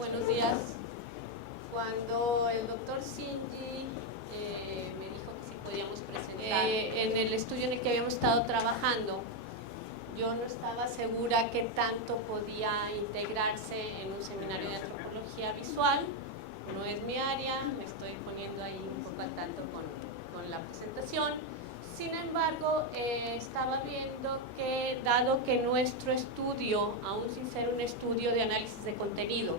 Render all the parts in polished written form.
buenos días. Cuando el doctor Shinji me dijo que si podíamos presentar en el estudio en el que habíamos estado trabajando, yo no estaba segura qué tanto podía integrarse en un seminario de antropología visual. No es mi área, me estoy poniendo ahí un poco al tanto con la presentación. Sin embargo, estaba viendo que, dado que nuestro estudio, aún sin ser un estudio de análisis de contenido,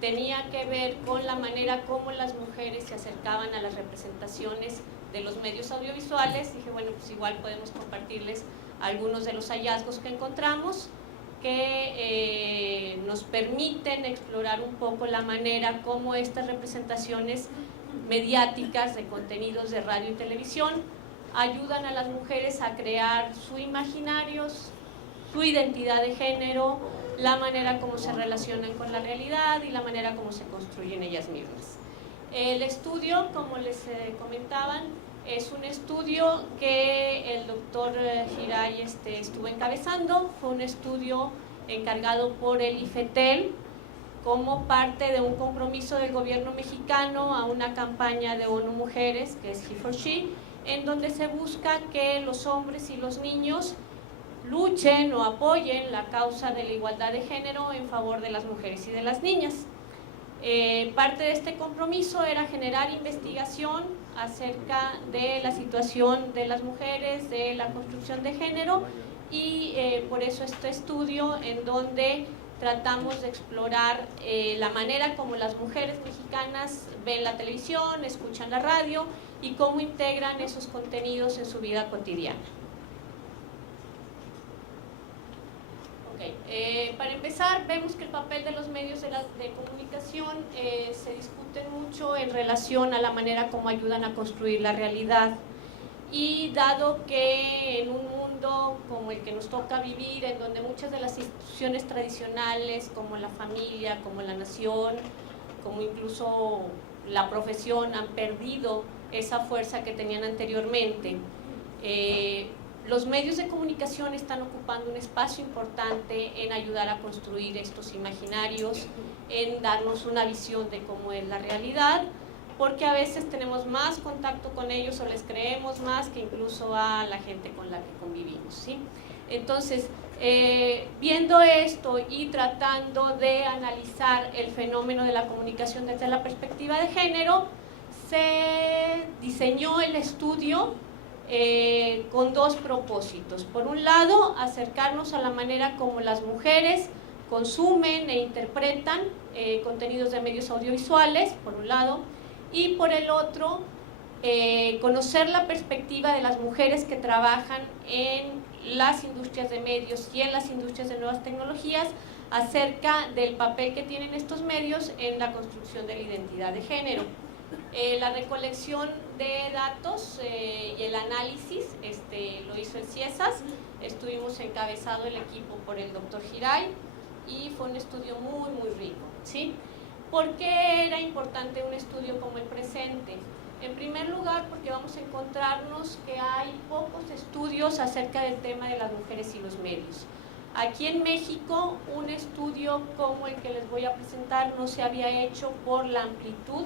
tenía que ver con la manera como las mujeres se acercaban a las representaciones de los medios audiovisuales, dije, bueno, pues igual podemos compartirles algunos de los hallazgos que encontramos que nos permiten explorar un poco la manera como estas representaciones mediáticas de contenidos de radio y televisión ayudan a las mujeres a crear su imaginario, su identidad de género, la manera como se relacionan con la realidad y la manera como se construyen ellas mismas. El estudio, como les comentaban, es un estudio que el doctor Hirai estuvo encabezando. Fue un estudio encargado por el IFETEL como parte de un compromiso del gobierno mexicano a una campaña de ONU Mujeres, que es He4She, en donde se busca que los hombres y los niños luchen o apoyen la causa de la igualdad de género en favor de las mujeres y de las niñas. Parte de este compromiso era generar investigación acerca de la situación de las mujeres, de la construcción de género, y por eso este estudio en donde tratamos de explorar la manera como las mujeres mexicanas ven la televisión, escuchan la radio y cómo integran esos contenidos en su vida cotidiana. Para empezar, vemos que el papel de los medios de comunicación se discute mucho en relación a la manera como ayudan a construir la realidad, y dado que en un mundo como el que nos toca vivir, en donde muchas de las instituciones tradicionales como la familia, como la nación, como incluso la profesión han perdido esa fuerza que tenían anteriormente, los medios de comunicación están ocupando un espacio importante en ayudar a construir estos imaginarios, en darnos una visión de cómo es la realidad, porque a veces tenemos más contacto con ellos o les creemos más que incluso a la gente con la que convivimos, ¿sí? Entonces, viendo esto y tratando de analizar el fenómeno de la comunicación desde la perspectiva de género, se diseñó el estudio con dos propósitos. Por un lado, acercarnos a la manera como las mujeres consumen e interpretan contenidos de medios audiovisuales, por un lado, y por el otro, conocer la perspectiva de las mujeres que trabajan en las industrias de medios y en las industrias de nuevas tecnologías acerca del papel que tienen estos medios en la construcción de la identidad de género. La recolección de datos y el análisis lo hizo el CIESAS. Estuvimos encabezado el equipo por el doctor Hirai y fue un estudio muy rico, ¿sí? ¿Por qué era importante un estudio como el presente? En primer lugar, porque vamos a encontrarnos que hay pocos estudios acerca del tema de las mujeres y los medios. Aquí en México, un estudio como el que les voy a presentar no se había hecho por la amplitud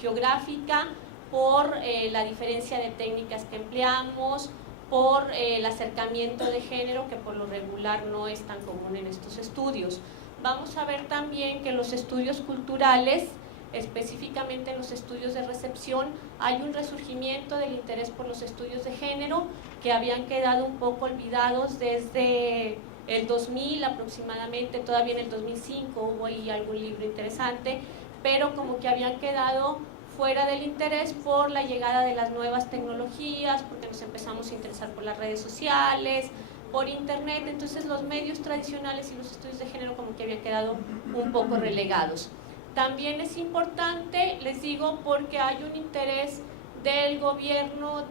geográfica, por la diferencia de técnicas que empleamos, por el acercamiento de género, que por lo regular no es tan común en estos estudios. Vamos a ver también que en los estudios culturales, específicamente en los estudios de recepción, hay un resurgimiento del interés por los estudios de género que habían quedado un poco olvidados desde el 2000 aproximadamente. Todavía en el 2005 hubo ahí algún libro interesante, pero como que habían quedado fuera del interés por la llegada de las nuevas tecnologías, porque nos empezamos a interesar por las redes sociales, por internet. Entonces los medios tradicionales y los estudios de género como que habían quedado un poco relegados. También es importante, les digo, porque hay un interés del gobierno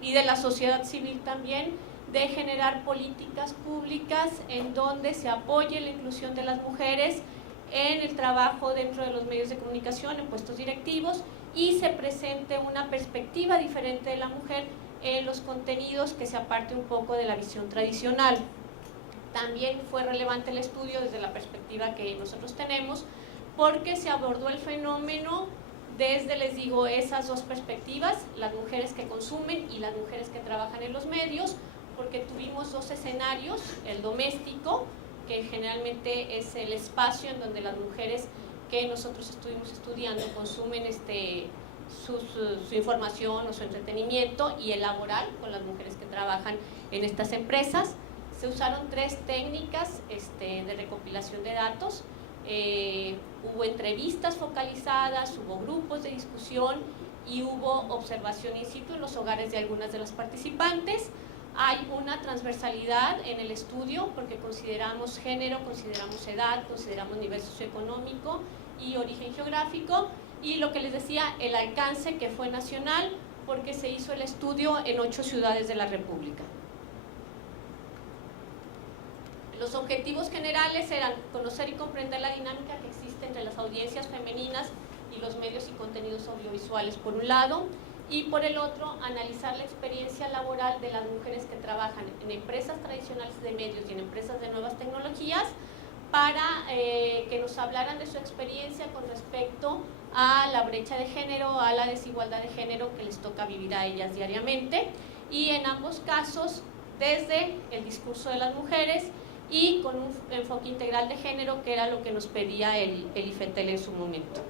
y de la sociedad civil también de generar políticas públicas en donde se apoye la inclusión de las mujeres en el trabajo dentro de los medios de comunicación, en puestos directivos, y se presente una perspectiva diferente de la mujer en los contenidos que se aparte un poco de la visión tradicional. También fue relevante el estudio desde la perspectiva que nosotros tenemos, porque se abordó el fenómeno desde, les digo, esas dos perspectivas, las mujeres que consumen y las mujeres que trabajan en los medios, porque tuvimos dos escenarios: el doméstico, que generalmente es el espacio en donde las mujeres que nosotros estuvimos estudiando consumen su información o su entretenimiento, y el laboral, con las mujeres que trabajan en estas empresas. Se usaron tres técnicas de recopilación de datos. Hubo entrevistas focalizadas, hubo grupos de discusión y hubo observación in situ en los hogares de algunas de las participantes. Hay una transversalidad en el estudio porque consideramos género, consideramos edad, consideramos nivel socioeconómico y origen geográfico, y lo que les decía, el alcance, que fue nacional, porque se hizo el estudio en 8 ciudades de la República. Los objetivos generales eran conocer y comprender la dinámica que existe entre las audiencias femeninas y los medios y contenidos audiovisuales por un lado, y por el otro, analizar la experiencia laboral de las mujeres que trabajan en empresas tradicionales de medios y en empresas de nuevas tecnologías, para que nos hablaran de su experiencia con respecto a la brecha de género, a la desigualdad de género que les toca vivir a ellas diariamente, y en ambos casos desde el discurso de las mujeres y con un enfoque integral de género, que era lo que nos pedía el IFETEL en su momento.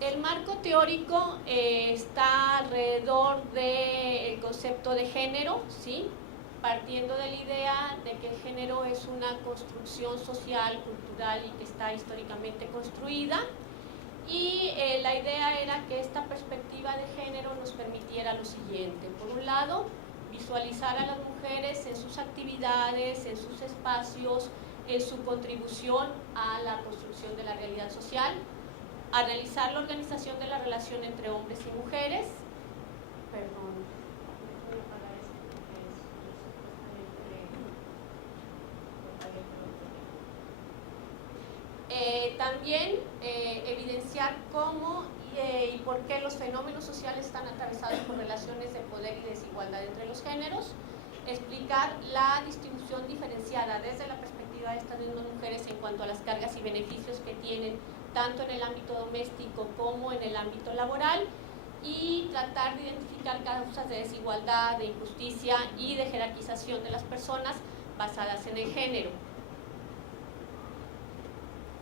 El marco teórico está alrededor del concepto de género, ¿sí? Partiendo de la idea de que el género es una construcción social, cultural y que está históricamente construida, y la idea era que esta perspectiva de género nos permitiera lo siguiente: por un lado, visualizar a las mujeres en sus actividades, en sus espacios, en su contribución a la construcción de la realidad social; analizar la organización de la relación entre hombres y mujeres. También evidenciar cómo y por qué los fenómenos sociales están atravesados por relaciones de poder y desigualdad entre los géneros; explicar la distribución diferenciada desde la perspectiva de estas mismas mujeres en cuanto a las cargas y beneficios que tienen tanto en el ámbito doméstico como en el ámbito laboral, y tratar de identificar causas de desigualdad, de injusticia y de jerarquización de las personas basadas en el género.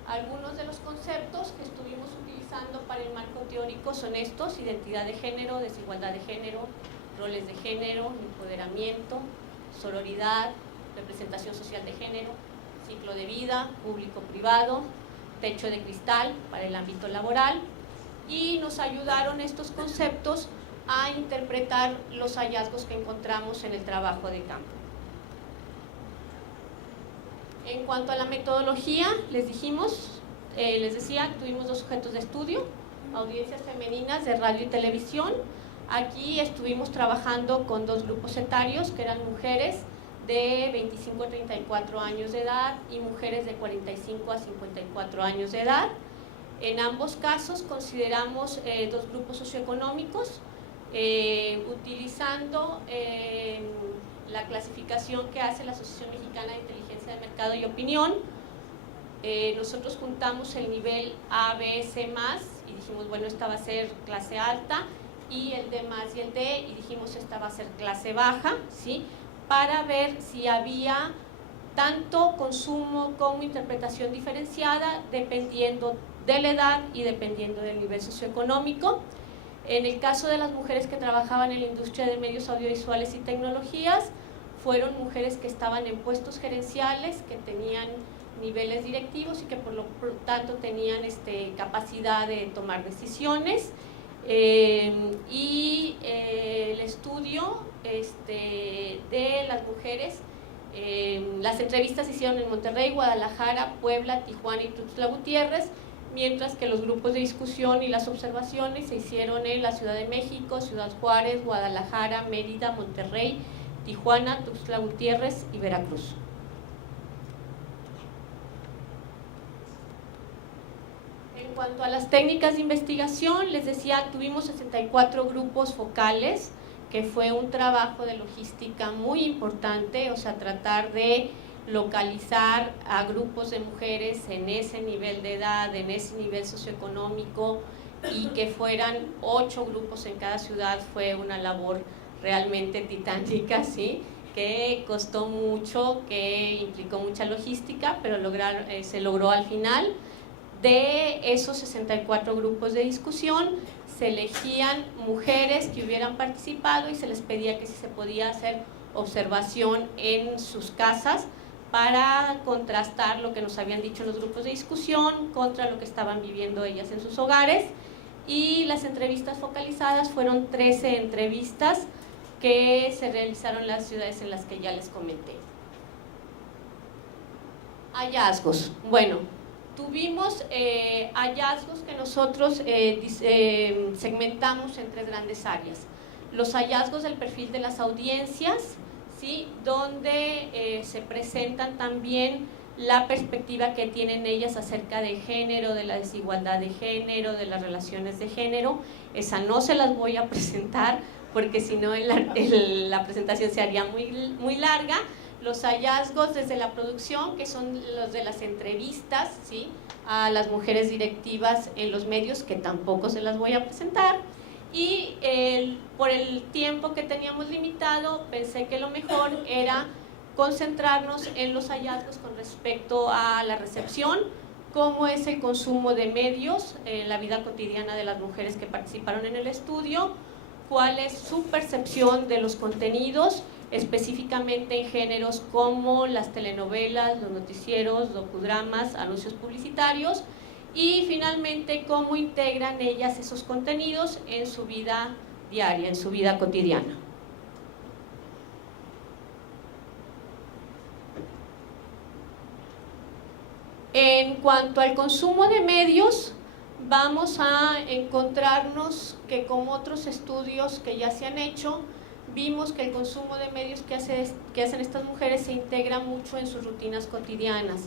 Algunos de los conceptos que estuvimos utilizando para el marco teórico son estos: identidad de género, desigualdad de género, roles de género, empoderamiento, sororidad, representación social de género, ciclo de vida, público-privado, techo de cristal para el ámbito laboral, y nos ayudaron estos conceptos a interpretar los hallazgos que encontramos en el trabajo de campo. En cuanto a la metodología, les decía, tuvimos dos sujetos de estudio: audiencias femeninas de radio y televisión. Aquí estuvimos trabajando con dos grupos etarios, que eran mujeres de 25 a 34 años de edad y mujeres de 45 a 54 años de edad. En ambos casos consideramos dos grupos socioeconómicos, utilizando la clasificación que hace la Asociación Mexicana de Inteligencia de Mercado y Opinión. Nosotros juntamos el nivel A, B, C+, y dijimos, bueno, esta va a ser clase alta, y el D+ y el D, y dijimos, esta va a ser clase baja, ¿sí? Para ver si había tanto consumo como interpretación diferenciada dependiendo de la edad y dependiendo del nivel socioeconómico. En el caso de las mujeres que trabajaban en la industria de medios audiovisuales y tecnologías, fueron mujeres que estaban en puestos gerenciales, que tenían niveles directivos y que por lo tanto tenían capacidad de tomar decisiones. Y el estudio de las mujeres, las entrevistas se hicieron en Monterrey, Guadalajara, Puebla, Tijuana y Tuxtla Gutiérrez, mientras que los grupos de discusión y las observaciones se hicieron en la Ciudad de México, Ciudad Juárez, Guadalajara, Mérida, Monterrey, Tijuana, Tuxtla Gutiérrez y Veracruz. En cuanto a las técnicas de investigación, les decía, tuvimos 64 grupos focales que fue un trabajo de logística muy importante, o sea, tratar de localizar a grupos de mujeres en ese nivel de edad, en ese nivel socioeconómico, y que fueran 8 grupos en cada ciudad fue una labor realmente titánica, ¿sí? Que costó mucho, que implicó mucha logística, pero se logró al final. De esos 64 grupos de discusión, se elegían mujeres que hubieran participado y se les pedía que si se podía hacer observación en sus casas para contrastar lo que nos habían dicho los grupos de discusión contra lo que estaban viviendo ellas en sus hogares. Y las entrevistas focalizadas fueron 13 entrevistas que se realizaron en las ciudades en las que ya les comenté. Hallazgos. Bueno, tuvimos hallazgos que nosotros segmentamos en 3 grandes áreas. Los hallazgos del perfil de las audiencias, ¿sí? Donde se presentan también la perspectiva que tienen ellas acerca de género, de la desigualdad de género, de las relaciones de género. Esa no se las voy a presentar porque si no la presentación se haría muy larga. Los hallazgos desde la producción, que son los de las entrevistas, ¿sí? A las mujeres directivas en los medios, que tampoco se las voy a presentar. Y por el tiempo que teníamos limitado, pensé que lo mejor era concentrarnos en los hallazgos con respecto a la recepción, cómo es el consumo de medios en la vida cotidiana de las mujeres que participaron en el estudio, cuál es su percepción de los contenidos, específicamente en géneros como las telenovelas, los noticieros, docudramas, anuncios publicitarios, y finalmente cómo integran ellas esos contenidos en su vida diaria, en su vida cotidiana. En cuanto al consumo de medios, vamos a encontrarnos que, como otros estudios que ya se han hecho, vimos que el consumo de medios que hacen estas mujeres se integra mucho en sus rutinas cotidianas.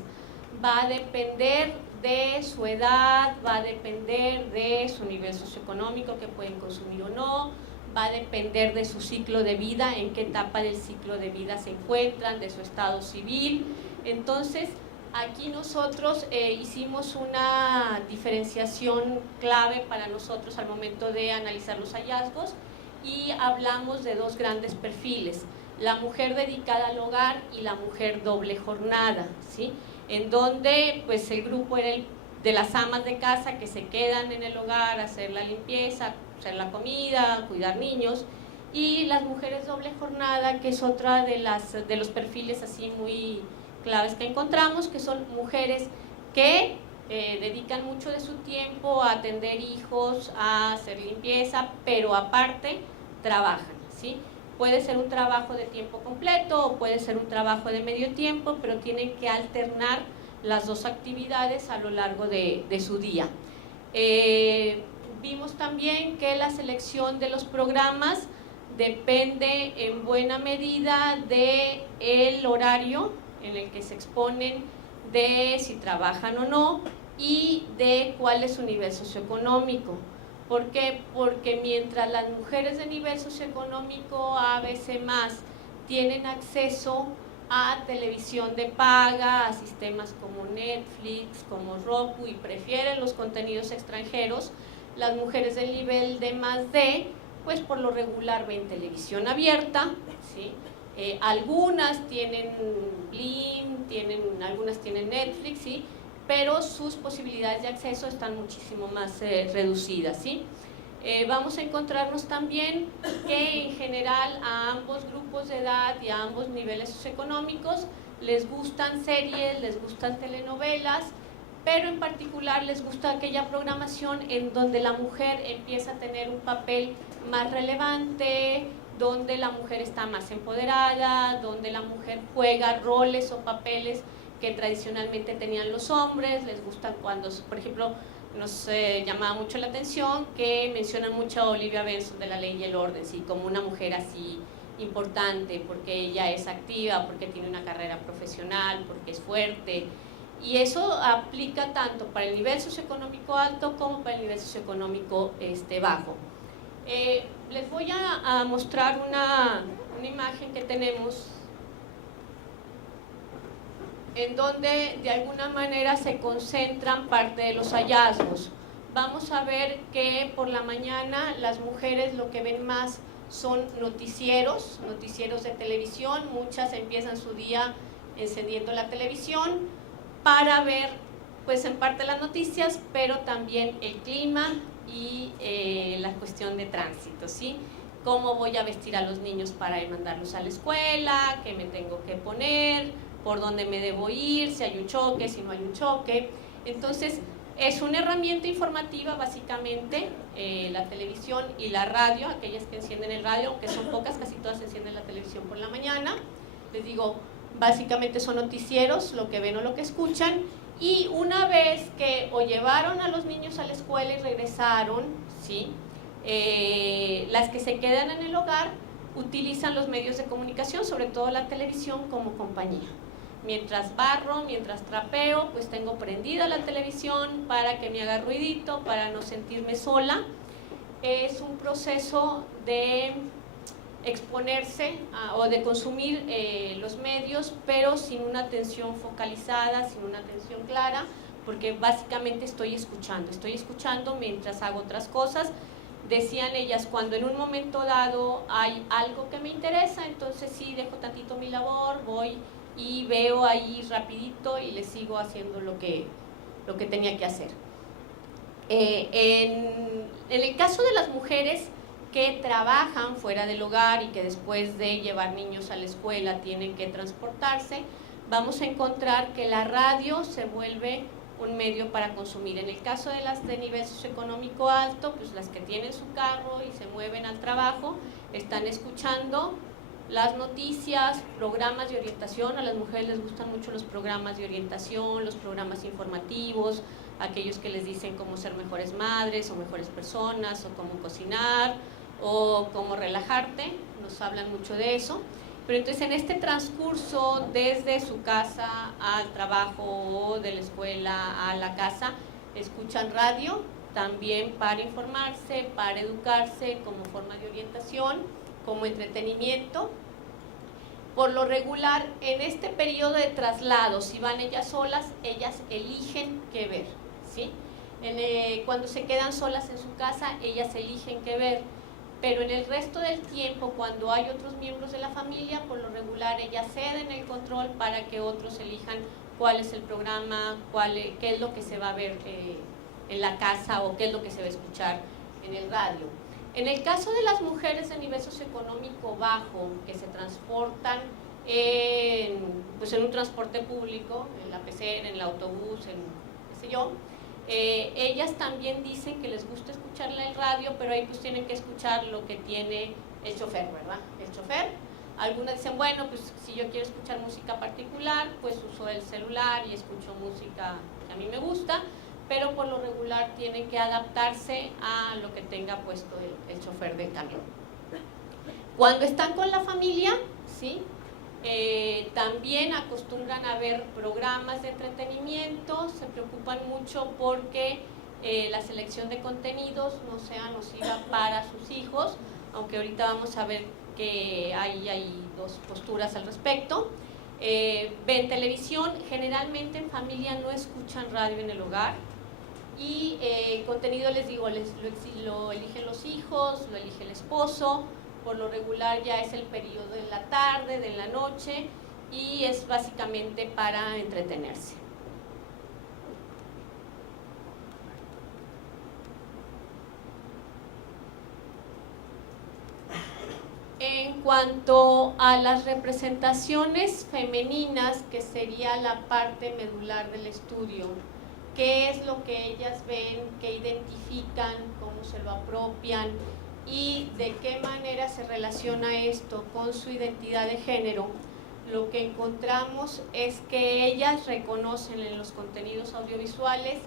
Va a depender de su edad, va a depender de su nivel socioeconómico que pueden consumir o no, va a depender de su ciclo de vida, en qué etapa del ciclo de vida se encuentran, de su estado civil. Entonces, aquí nosotros hicimos una diferenciación clave para nosotros al momento de analizar los hallazgos y hablamos de 2 grandes perfiles, la mujer dedicada al hogar y la mujer doble jornada, ¿sí? En donde pues el grupo era el de las amas de casa que se quedan en el hogar a hacer la limpieza, hacer la comida, cuidar niños, y las mujeres doble jornada, que es otra de los perfiles así muy claves que encontramos, que son mujeres que dedican mucho de su tiempo a atender hijos, a hacer limpieza, pero aparte trabajan, ¿sí? Puede ser un trabajo de tiempo completo o puede ser un trabajo de medio tiempo, pero tienen que alternar las 2 actividades a lo largo de su día. Vimos también que la selección de los programas depende en buena medida del horario en el que se exponen, de si trabajan o no y de cuál es su nivel socioeconómico. ¿Por qué? Porque mientras las mujeres de nivel socioeconómico ABC+, tienen acceso a televisión de paga, a sistemas como Netflix, como Roku, y prefieren los contenidos extranjeros, las mujeres del nivel de +D, pues por lo regular ven televisión abierta, ¿sí? Algunas tienen Blim, algunas tienen Netflix, ¿sí? Pero sus posibilidades de acceso están muchísimo más reducidas, ¿sí? Vamos a encontrarnos también que en general a ambos grupos de edad y a ambos niveles socioeconómicos les gustan series, les gustan telenovelas, pero en particular les gusta aquella programación en donde la mujer empieza a tener un papel más relevante, donde la mujer está más empoderada, donde la mujer juega roles o papeles que tradicionalmente tenían los hombres. Les gusta cuando, por ejemplo, nos llamaba mucho la atención que mencionan mucho a Olivia Benson de La Ley y el Orden, ¿sí? Como una mujer así importante, porque ella es activa, porque tiene una carrera profesional, porque es fuerte, y eso aplica tanto para el nivel socioeconómico alto como para el nivel socioeconómico bajo. Les voy a mostrar una imagen que tenemos en donde de alguna manera se concentran parte de los hallazgos. Vamos a ver que por la mañana las mujeres lo que ven más son noticieros de televisión. Muchas empiezan su día encendiendo la televisión para ver, pues en parte las noticias, pero también el clima y la cuestión de tránsito, ¿sí? Cómo voy a vestir a los niños para mandarlos a la escuela, qué me tengo que poner, por dónde me debo ir, si hay un choque, si no hay un choque. Entonces, es una herramienta informativa básicamente, la televisión y la radio, aquellas que encienden el radio, aunque son pocas, casi todas encienden la televisión por la mañana. Les digo, básicamente son noticieros, lo que ven o lo que escuchan, y una vez que o llevaron a los niños a la escuela y regresaron, ¿sí? Las que se quedan en el hogar utilizan los medios de comunicación, sobre todo la televisión, como compañía. Mientras barro, mientras trapeo, pues tengo prendida la televisión para que me haga ruidito, para no sentirme sola. Es un proceso de exponerse o de consumir los medios, pero sin una atención focalizada, sin una atención clara, porque básicamente estoy escuchando mientras hago otras cosas. Decían ellas, cuando en un momento dado hay algo que me interesa, entonces sí, dejo tantito mi labor, voy y veo ahí rapidito y le sigo haciendo lo que tenía que hacer. En el caso de las mujeres que trabajan fuera del hogar y que después de llevar niños a la escuela tienen que transportarse, vamos a encontrar que la radio se vuelve un medio para consumir. En el caso de las de nivel socioeconómico alto, pues las que tienen su carro y se mueven al trabajo, están escuchando las noticias, programas de orientación. A las mujeres les gustan mucho los programas de orientación, los programas informativos, aquellos que les dicen cómo ser mejores madres o mejores personas, o cómo cocinar, o cómo relajarte, nos hablan mucho de eso. Pero entonces en este transcurso, desde su casa al trabajo o de la escuela a la casa, escuchan radio también para informarse, para educarse, como forma de orientación, como entretenimiento. Por lo regular, en este periodo de traslado, si van ellas solas, ellas eligen qué ver, ¿sí? Cuando se quedan solas en su casa, ellas eligen qué ver. Pero en el resto del tiempo, cuando hay otros miembros de la familia, por lo regular ellas ceden el control para que otros elijan cuál es el programa, qué es lo que se va a ver en la casa o qué es lo que se va a escuchar en el radio. En el caso de las mujeres de nivel socioeconómico bajo, que se transportan en un transporte público, en la pecera, en el autobús, en qué sé yo, ellas también dicen que les gusta escuchar el radio, pero ahí pues tienen que escuchar lo que tiene el chofer, ¿verdad? El chofer. Algunas dicen, bueno, pues si yo quiero escuchar música particular, pues uso el celular y escucho música que a mí me gusta, pero por lo regular tienen que adaptarse a lo que tenga puesto el chofer del camión. Cuando están con la familia, ¿sí? También acostumbran a ver programas de entretenimiento, se preocupan mucho porque la selección de contenidos no sea nociva para sus hijos, aunque ahorita vamos a ver que hay dos posturas al respecto. Ven televisión, generalmente en familia no escuchan radio en el hogar, y contenido, les digo, lo eligen los hijos, lo elige el esposo. Por lo regular ya es el periodo de la tarde, de la noche, y es básicamente para entretenerse. En cuanto a las representaciones femeninas, que sería la parte medular del estudio, ¿qué es lo que ellas ven, qué identifican, cómo se lo apropian y de qué manera se relaciona esto con su identidad de género? Lo que encontramos es que ellas reconocen en los contenidos audiovisuales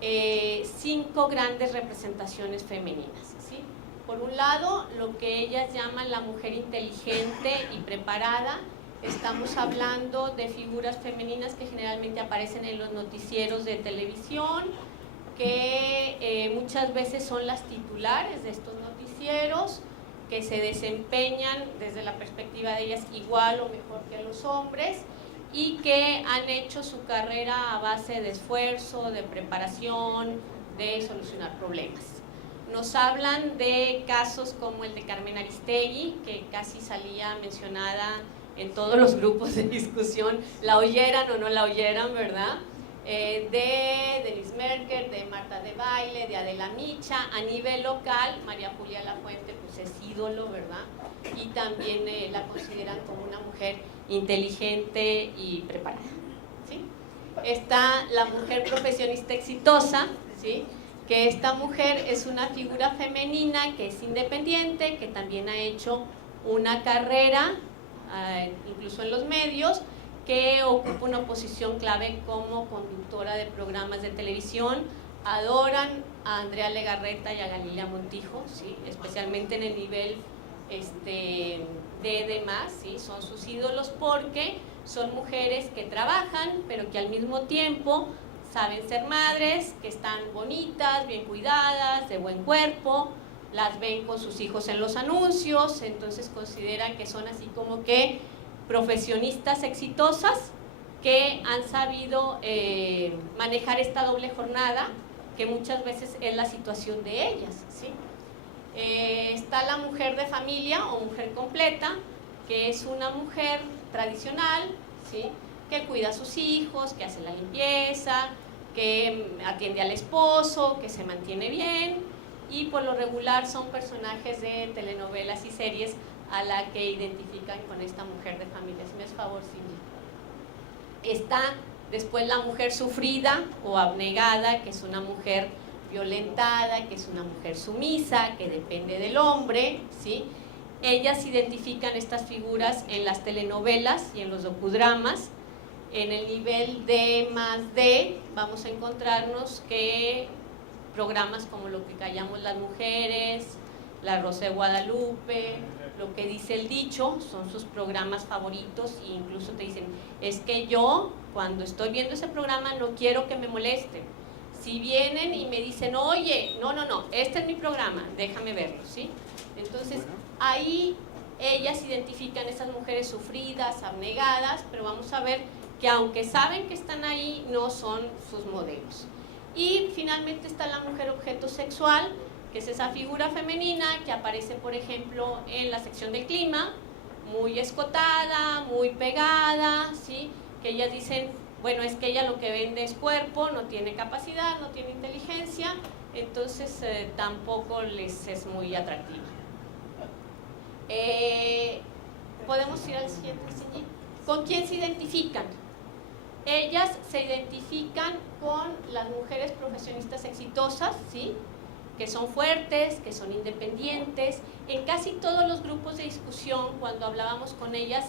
5 grandes representaciones femeninas, ¿sí? Por un lado, lo que ellas llaman la mujer inteligente y preparada. Estamos hablando de figuras femeninas que generalmente aparecen en los noticieros de televisión, que muchas veces son las titulares de estos noticieros, que se desempeñan desde la perspectiva de ellas igual o mejor que los hombres, y que han hecho su carrera a base de esfuerzo, de preparación, de solucionar problemas. Nos hablan de casos como el de Carmen Aristegui, que casi salía mencionada en todos los grupos de discusión, la oyeran o no la oyeran, ¿verdad? De Denise Merker, de Marta de Baile, de Adela Micha. A nivel local, María Julia Lafuente pues es ídolo, ¿verdad? Y también la consideran como una mujer inteligente y preparada, ¿sí? Está la mujer profesionista exitosa, ¿sí? Que esta mujer es una figura femenina que es independiente, que también ha hecho una carrera, incluso en los medios, que ocupa una posición clave como conductora de programas de televisión. Adoran a Andrea Legarreta y a Galilea Montijo, ¿sí? Especialmente en el nivel de más, ¿sí? Son sus ídolos porque son mujeres que trabajan, pero que al mismo tiempo saben ser madres, que están bonitas, bien cuidadas, de buen cuerpo, las ven con sus hijos en los anuncios, entonces consideran que son así como que profesionistas exitosas que han sabido manejar esta doble jornada, que muchas veces es la situación de ellas, ¿sí? Está la mujer de familia o mujer completa, que es una mujer tradicional, ¿sí? Que cuida a sus hijos, que hace la limpieza, que atiende al esposo, que se mantiene bien, y por lo regular son personajes de telenovelas y series a la que identifican con esta mujer de familia. Si me haces favor, Cindy. Está después la mujer sufrida o abnegada, que es una mujer violentada, que es una mujer sumisa, que depende del hombre, ¿sí? Ellas identifican estas figuras en las telenovelas y en los docudramas. En el nivel D más D vamos a encontrarnos que programas como Lo que callamos las mujeres, La Rosa de Guadalupe, Lo que dice el dicho, son sus programas favoritos, e incluso te dicen, es que yo cuando estoy viendo ese programa no quiero que me molesten. Si vienen y me dicen, oye, no, este es mi programa, déjame verlo, ¿sí? Entonces, ahí ellas identifican esas mujeres sufridas, abnegadas, pero vamos a ver que aunque saben que están ahí, no son sus modelos. Y finalmente está la mujer objeto sexual, que es esa figura femenina que aparece, por ejemplo, en la sección del clima, muy escotada, muy pegada, ¿sí? Que ellas dicen, bueno, es que ella lo que vende es cuerpo, no tiene capacidad, no tiene inteligencia, entonces tampoco les es muy atractiva. Podemos ir al siguiente. ¿Con quién se identifican? Ellas se identifican con las mujeres profesionistas exitosas, ¿sí? Que son fuertes, que son independientes. En casi todos los grupos de discusión, cuando hablábamos con ellas,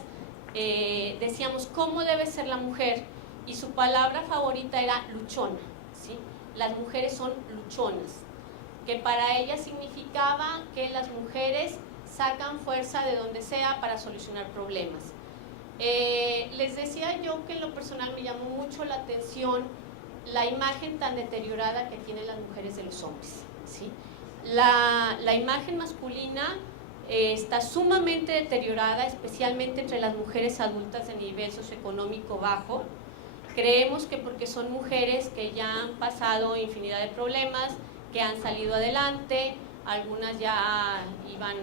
decíamos cómo debe ser la mujer, y su palabra favorita era luchona, ¿sí? Las mujeres son luchonas, que para ellas significaba que las mujeres sacan fuerza de donde sea para solucionar problemas. Les decía yo que en lo personal me llamó mucho la atención la imagen tan deteriorada que tienen las mujeres de los hombres, ¿sí? La imagen masculina está sumamente deteriorada, especialmente entre las mujeres adultas de nivel socioeconómico bajo. Creemos que porque son mujeres que ya han pasado infinidad de problemas, que han salido adelante, algunas ya iban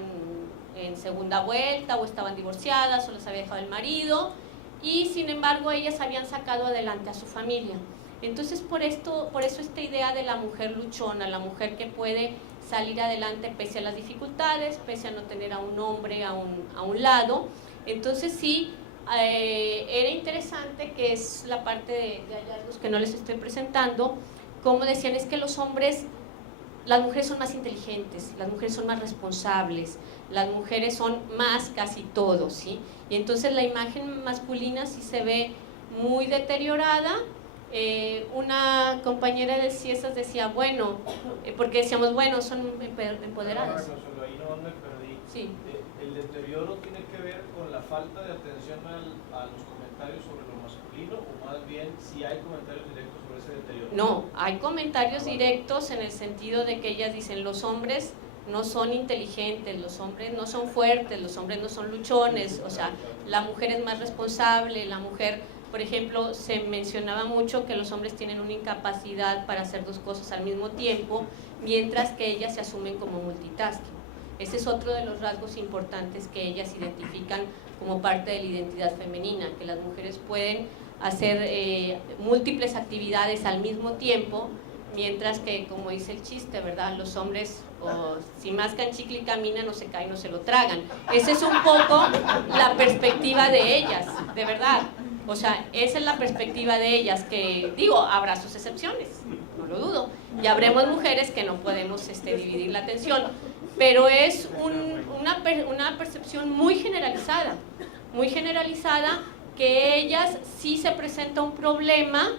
en segunda vuelta o estaban divorciadas o las había dejado el marido, y sin embargo ellas habían sacado adelante a su familia. Entonces por eso esta idea de la mujer luchona, la mujer que puede salir adelante pese a las dificultades, pese a no tener a un hombre a un lado. Entonces sí, era interesante, que es la parte de hallazgos que no les estoy presentando, como decían, es que los hombres, las mujeres son más inteligentes, las mujeres son más responsables, las mujeres son más casi todo, ¿sí? Y entonces la imagen masculina sí se ve muy deteriorada. Una compañera de CIESAS decía, bueno, porque decíamos, bueno, son empoderadas. No solo ahí, no me perdí. Sí. ¿El deterioro tiene que ver con la falta de atención a los comentarios sobre lo masculino o más bien si hay comentarios directos sobre ese deterioro? No, hay comentarios directos en el sentido de que ellas dicen los hombres no son inteligentes, los hombres no son fuertes, los hombres no son luchones, o sea, la mujer es más responsable, la mujer, por ejemplo, se mencionaba mucho que los hombres tienen una incapacidad para hacer dos cosas al mismo tiempo, mientras que ellas se asumen como multitasking. Ese es otro de los rasgos importantes que ellas identifican como parte de la identidad femenina, que las mujeres pueden hacer múltiples actividades al mismo tiempo, mientras que, como dice el chiste, ¿verdad? Los hombres, si mascan chicle y caminan, no se caen, no se lo tragan. Esa es un poco la perspectiva de ellas, de verdad. O sea, esa es la perspectiva de ellas, que, digo, habrá sus excepciones, no lo dudo. Y habremos mujeres que no podemos dividir la atención, pero es una percepción muy generalizada, que ellas, si se presenta un problema,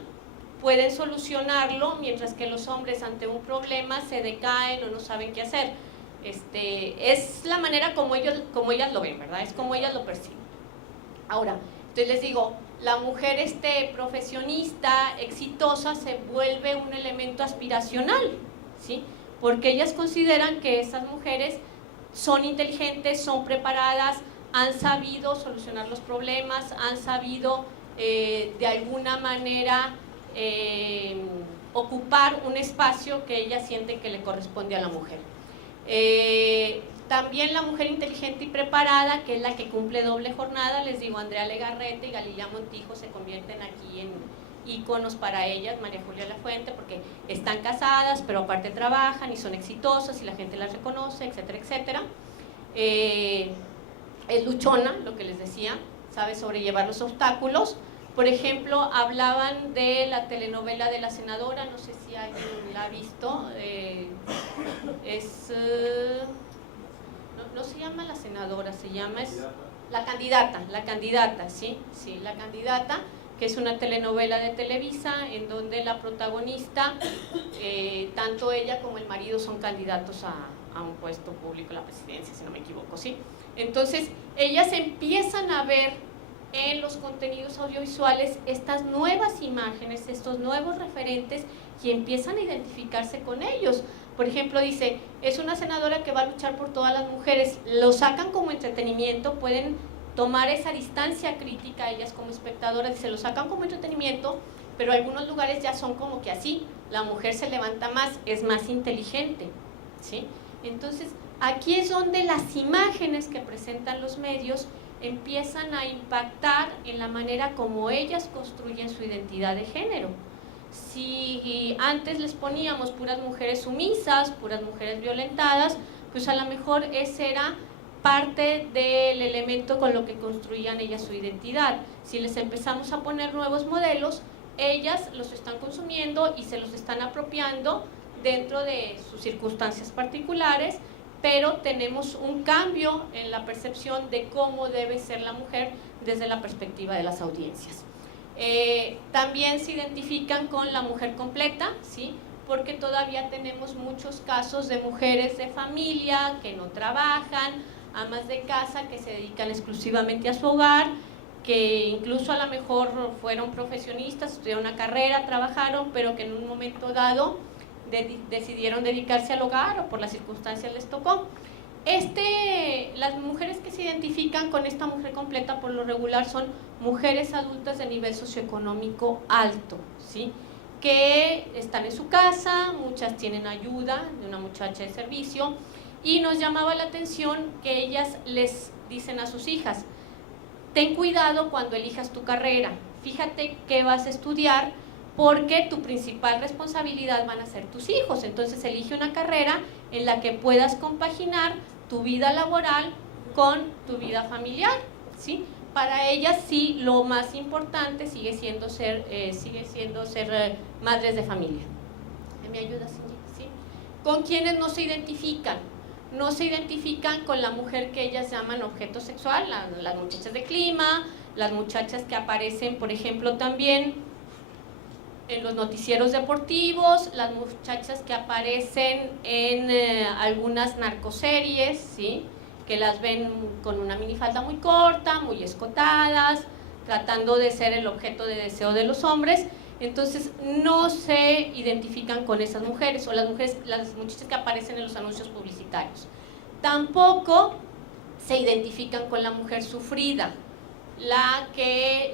pueden solucionarlo, mientras que los hombres ante un problema se decaen o no saben qué hacer. Es la manera como ellas lo ven, ¿verdad? Es como ellas lo perciben. Ahora, entonces les digo, la mujer profesionista, exitosa, se vuelve un elemento aspiracional, ¿sí? Porque ellas consideran que esas mujeres son inteligentes, son preparadas, han sabido solucionar los problemas, han sabido de alguna manera ocupar un espacio que ella siente que le corresponde a la mujer. También la mujer inteligente y preparada, que es la que cumple doble jornada, les digo, Andrea Legarreta y Galilea Montijo se convierten aquí en íconos para ellas, María Julia Lafuente, porque están casadas, pero aparte trabajan y son exitosas y la gente las reconoce, etcétera, etcétera. Es luchona, lo que les decía, sabe sobrellevar los obstáculos. Por ejemplo, hablaban de la telenovela de La Senadora, no sé si alguien la ha visto, no se llama La Senadora, se llama La Candidata, ¿sí? Sí, La Candidata, que es una telenovela de Televisa en donde la protagonista, tanto ella como el marido son candidatos a un puesto público, la presidencia, si no me equivoco, ¿sí? Entonces, ellas empiezan a ver en los contenidos audiovisuales estas nuevas imágenes, estos nuevos referentes, y empiezan a identificarse con ellos. Por ejemplo, dice, es una senadora que va a luchar por todas las mujeres, lo sacan como entretenimiento, pueden tomar esa distancia crítica, ellas como espectadoras, se lo sacan como entretenimiento, pero algunos lugares ya son como que así, la mujer se levanta más, es más inteligente, ¿sí? Entonces, aquí es donde las imágenes que presentan los medios empiezan a impactar en la manera como ellas construyen su identidad de género. Si antes les poníamos puras mujeres sumisas, puras mujeres violentadas, pues a lo mejor ese era parte del elemento con lo que construían ellas su identidad. Si les empezamos a poner nuevos modelos, ellas los están consumiendo y se los están apropiando dentro de sus circunstancias particulares, pero tenemos un cambio en la percepción de cómo debe ser la mujer desde la perspectiva de las audiencias. También se identifican con la mujer completa, ¿sí? Porque todavía tenemos muchos casos de mujeres de familia que no trabajan, amas de casa que se dedican exclusivamente a su hogar, que incluso a lo mejor fueron profesionistas, estudiaron una carrera, trabajaron, pero que en un momento dado decidieron dedicarse al hogar o por las circunstancias les tocó. Las mujeres que se identifican con esta mujer completa por lo regular son mujeres adultas de nivel socioeconómico alto, ¿sí? Que están en su casa, muchas tienen ayuda de una muchacha de servicio, y nos llamaba la atención que ellas les dicen a sus hijas, ten cuidado cuando elijas tu carrera, fíjate qué vas a estudiar, porque tu principal responsabilidad van a ser tus hijos, entonces elige una carrera en la que puedas compaginar tu vida laboral con tu vida familiar, ¿sí? Para ellas sí, lo más importante sigue siendo ser madres de familia. ¿Me ayudas, sí? ¿Con quiénes no se identifican? No se identifican con la mujer que ellas llaman objeto sexual, las muchachas de clima, las muchachas que aparecen, por ejemplo, también en los noticieros deportivos, las muchachas que aparecen en algunas narcoseries, ¿sí? que las ven con una minifalda muy corta, muy escotadas, tratando de ser el objeto de deseo de los hombres. Entonces no se identifican con esas mujeres, o las muchachas que aparecen en los anuncios publicitarios. Tampoco se identifican con la mujer sufrida, la que,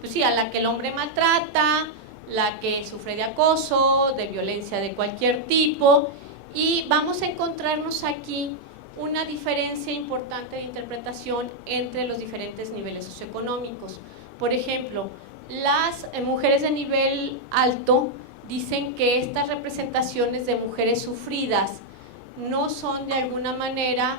pues sí, a la que el hombre maltrata, la que sufre de acoso, de violencia de cualquier tipo, y vamos a encontrarnos aquí una diferencia importante de interpretación entre los diferentes niveles socioeconómicos. Por ejemplo, las mujeres de nivel alto dicen que estas representaciones de mujeres sufridas no son de alguna manera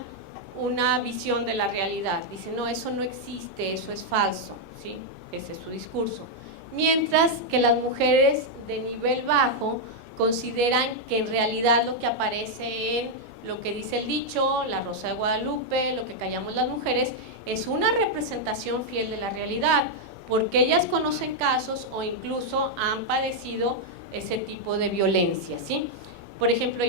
una visión de la realidad. Dicen, no, eso no existe, eso es falso, ¿sí? Ese es su discurso. Mientras que las mujeres de nivel bajo consideran que en realidad lo que aparece en lo que dice el dicho, la Rosa de Guadalupe, lo que callamos las mujeres, es una representación fiel de la realidad, porque ellas conocen casos o incluso han padecido ese tipo de violencia, ¿sí? Por ejemplo,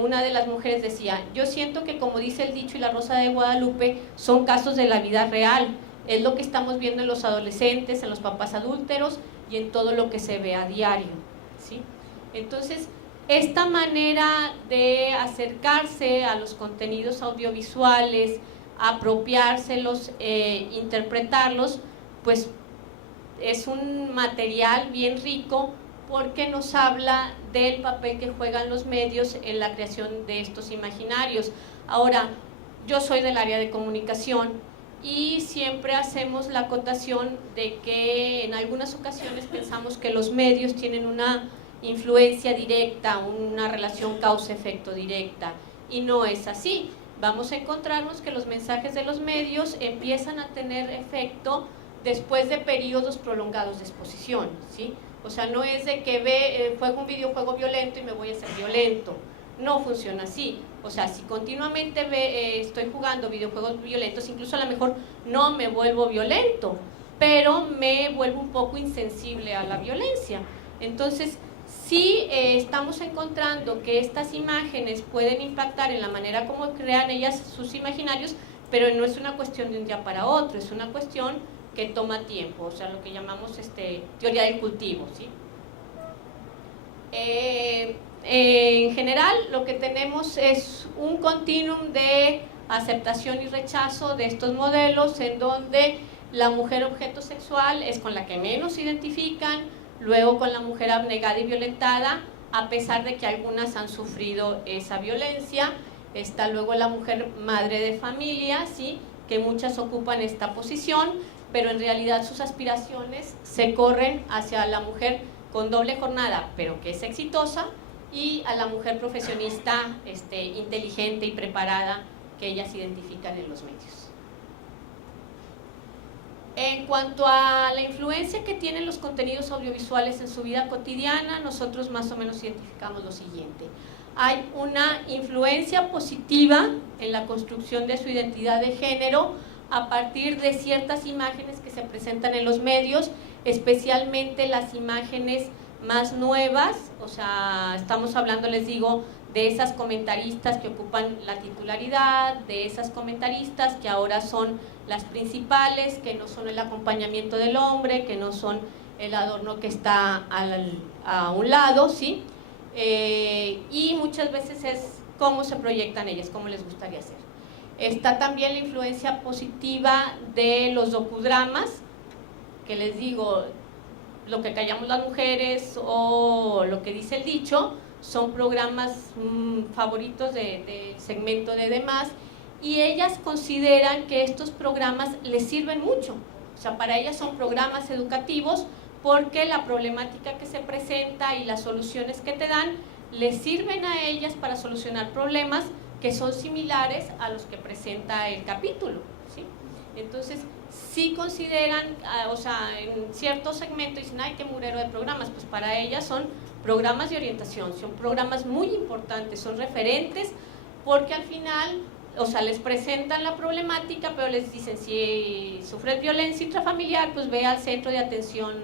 una de las mujeres decía, yo siento que como dice el dicho y la Rosa de Guadalupe, son casos de la vida real, es lo que estamos viendo en los adolescentes, en los papás adúlteros y en todo lo que se ve a diario, ¿sí? Entonces, esta manera de acercarse a los contenidos audiovisuales, apropiárselos, interpretarlos, pues es un material bien rico porque nos habla del papel que juegan los medios en la creación de estos imaginarios. Ahora, yo soy del área de comunicación y siempre hacemos la acotación de que en algunas ocasiones pensamos que los medios tienen una influencia directa, una relación causa-efecto directa, y no es así. Vamos a encontrarnos que los mensajes de los medios empiezan a tener efecto después de periodos prolongados de exposición, ¿sí? O sea, no es de que juego un videojuego violento y me voy a hacer violento, no funciona así. O sea, si continuamente estoy jugando videojuegos violentos, incluso a lo mejor no me vuelvo violento, pero me vuelvo un poco insensible a la violencia. Entonces, sí estamos encontrando que estas imágenes pueden impactar en la manera como crean ellas sus imaginarios, pero no es una cuestión de un día para otro, es una cuestión que toma tiempo, o sea, lo que llamamos teoría del cultivo, ¿sí? En general, lo que tenemos es un continuum de aceptación y rechazo de estos modelos, en donde la mujer objeto sexual es con la que menos se identifican, luego con la mujer abnegada y violentada, a pesar de que algunas han sufrido esa violencia. Está luego la mujer madre de familia, ¿sí?, que muchas ocupan esta posición, pero en realidad sus aspiraciones se corren hacia la mujer con doble jornada, pero que es exitosa, y a la mujer profesionista inteligente y preparada que ellas identifican en los medios. En cuanto a la influencia que tienen los contenidos audiovisuales en su vida cotidiana, nosotros más o menos identificamos lo siguiente. Hay una influencia positiva en la construcción de su identidad de género a partir de ciertas imágenes que se presentan en los medios, especialmente las imágenes más nuevas. O sea, estamos hablando, les digo, de esas comentaristas que ocupan la titularidad, de esas comentaristas que ahora son las principales, que no son el acompañamiento del hombre, que no son el adorno que está a un lado, ¿sí? Y muchas veces es cómo se proyectan ellas, cómo les gustaría ser. Está también la influencia positiva de los docudramas, que les digo, lo que callamos las mujeres o lo que dice el dicho, son programas favoritos del segmento de demás, y ellas consideran que estos programas les sirven mucho. O sea, para ellas son programas educativos porque la problemática que se presenta y las soluciones que te dan les sirven a ellas para solucionar problemas que son similares a los que presenta el capítulo, ¿sí? Entonces, sí consideran, o sea, en cierto segmento dicen, ay, qué mugrero de programas. Pues para ellas son programas de orientación, son programas muy importantes, son referentes, porque al final, o sea, les presentan la problemática, pero les dicen, si sufres violencia intrafamiliar, pues ve al centro de atención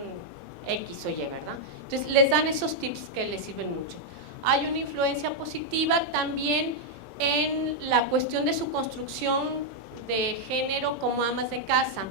X o Y, ¿verdad? Entonces les dan esos tips que les sirven mucho. Hay una influencia positiva también en la cuestión de su construcción de género como amas de casa.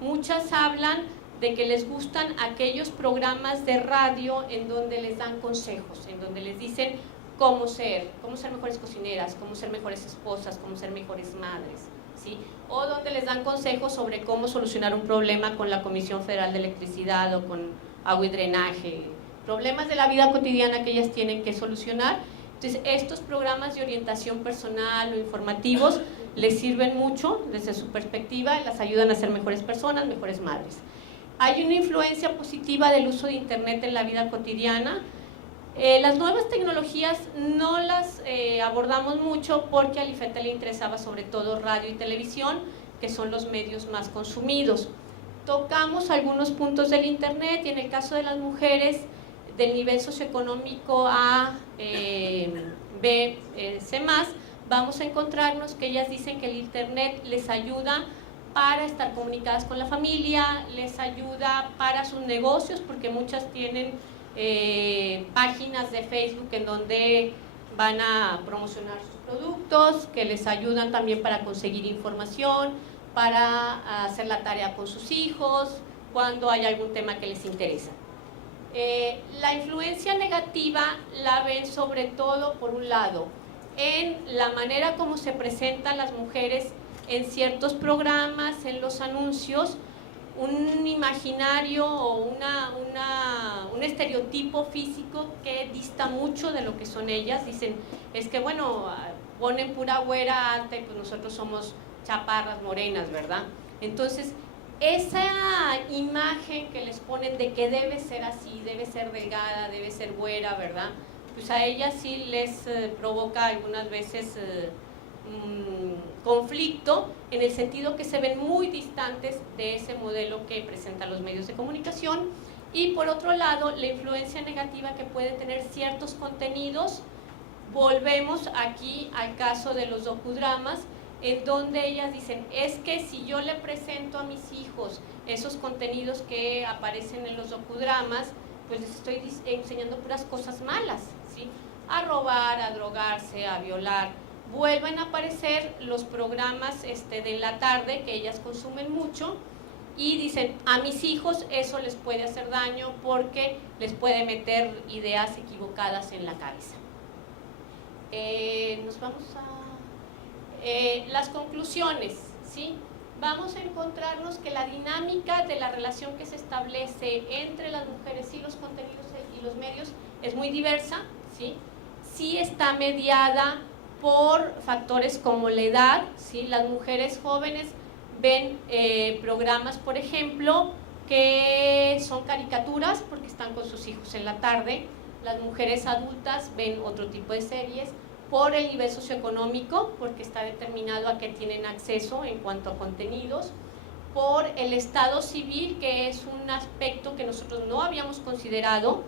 Muchas hablan de que les gustan aquellos programas de radio en donde les dan consejos, en donde les dicen cómo ser mejores cocineras, cómo ser mejores esposas, cómo ser mejores madres, ¿sí? O donde les dan consejos sobre cómo solucionar un problema con la Comisión Federal de Electricidad o con agua y drenaje, problemas de la vida cotidiana que ellas tienen que solucionar. Entonces, estos programas de orientación personal o informativos les sirven mucho desde su perspectiva, las ayudan a ser mejores personas, mejores madres. Hay una influencia positiva del uso de Internet en la vida cotidiana. Las nuevas tecnologías no las abordamos mucho porque a Lifeta le interesaba sobre todo radio y televisión, que son los medios más consumidos. Tocamos algunos puntos del Internet y en el caso de las mujeres del nivel socioeconómico A, B, C+, vamos a encontrarnos que ellas dicen que el Internet les ayuda para estar comunicadas con la familia, les ayuda para sus negocios, porque muchas tienen páginas de Facebook en donde van a promocionar sus productos, que les ayudan también para conseguir información, para hacer la tarea con sus hijos, cuando hay algún tema que les interesa. La influencia negativa la ven sobre todo, por un lado, en la manera como se presentan las mujeres en ciertos programas, en los anuncios, un imaginario o un estereotipo físico que dista mucho de lo que son ellas. Dicen, es que bueno, ponen pura güera alta y pues nosotros somos chaparras, morenas, ¿verdad? Entonces, esa imagen que les ponen de que debe ser así, debe ser delgada, debe ser güera, ¿verdad? Pues a ellas sí les provoca algunas veces conflicto, en el sentido que se ven muy distantes de ese modelo que presentan los medios de comunicación. Y por otro lado, la influencia negativa que puede tener ciertos contenidos. Volvemos aquí al caso de los docudramas, en donde ellas dicen, es que si yo le presento a mis hijos esos contenidos que aparecen en los docudramas, pues les estoy enseñando puras cosas malas, ¿sí? A robar, a drogarse, a violar. Vuelven a aparecer los programas de la tarde que ellas consumen mucho y dicen, a mis hijos eso les puede hacer daño porque les puede meter ideas equivocadas en la cabeza. Nos vamos a las conclusiones, ¿sí? Vamos a encontrarnos que la dinámica de la relación que se establece entre las mujeres y los contenidos y los medios es muy diversa, ¿sí? Sí está mediada por factores como la edad, ¿sí? Las mujeres jóvenes ven programas, por ejemplo, que son caricaturas porque están con sus hijos en la tarde. Las mujeres adultas ven otro tipo de series por el nivel socioeconómico, porque está determinado a qué tienen acceso en cuanto a contenidos, por el estado civil, que es un aspecto que nosotros no habíamos considerado.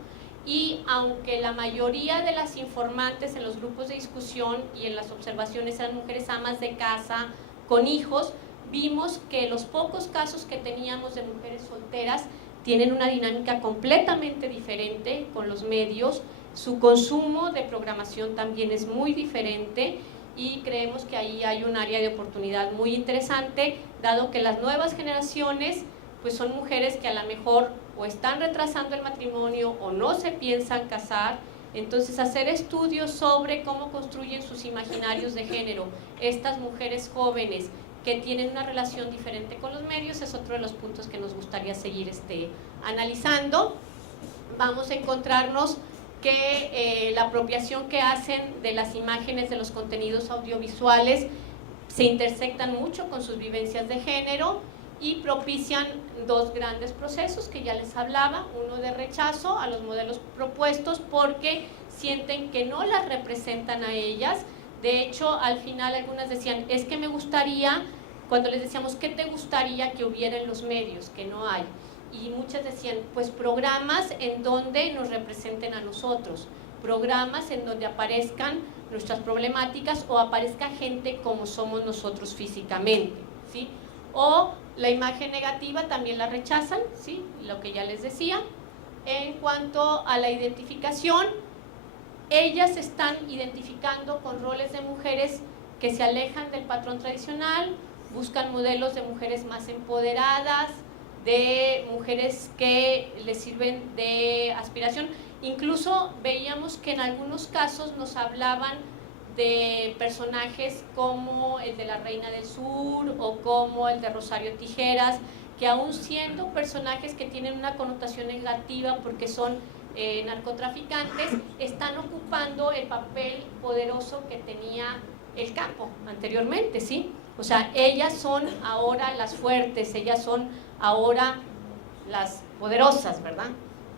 Y aunque la mayoría de las informantes en los grupos de discusión y en las observaciones eran mujeres amas de casa con hijos, vimos que los pocos casos que teníamos de mujeres solteras tienen una dinámica completamente diferente con los medios. Su consumo de programación también es muy diferente y creemos que ahí hay un área de oportunidad muy interesante, dado que las nuevas generaciones pues son mujeres que a lo mejor o están retrasando el matrimonio o no se piensan casar. Entonces, hacer estudios sobre cómo construyen sus imaginarios de género estas mujeres jóvenes que tienen una relación diferente con los medios es otro de los puntos que nos gustaría seguir analizando. Vamos a encontrarnos que la apropiación que hacen de las imágenes de los contenidos audiovisuales se intersectan mucho con sus vivencias de género y propician dos grandes procesos que ya les hablaba, uno de rechazo a los modelos propuestos porque sienten que no las representan a ellas. De hecho, al final algunas decían, es que me gustaría, cuando les decíamos, ¿qué te gustaría que hubiera en los medios? Que no hay. Y muchas decían, pues programas en donde nos representen a nosotros, programas en donde aparezcan nuestras problemáticas o aparezca gente como somos nosotros físicamente, ¿sí? O la imagen negativa también la rechazan, ¿sí? Lo que ya les decía. En cuanto a la identificación, ellas se están identificando con roles de mujeres que se alejan del patrón tradicional, buscan modelos de mujeres más empoderadas, de mujeres que les sirven de aspiración. Incluso veíamos que en algunos casos nos hablaban de personajes como el de la Reina del Sur o como el de Rosario Tijeras, que aún siendo personajes que tienen una connotación negativa porque son narcotraficantes, están ocupando el papel poderoso que tenía el campo anteriormente, ¿sí? O sea, ellas son ahora las fuertes, ellas son ahora las poderosas, ¿verdad?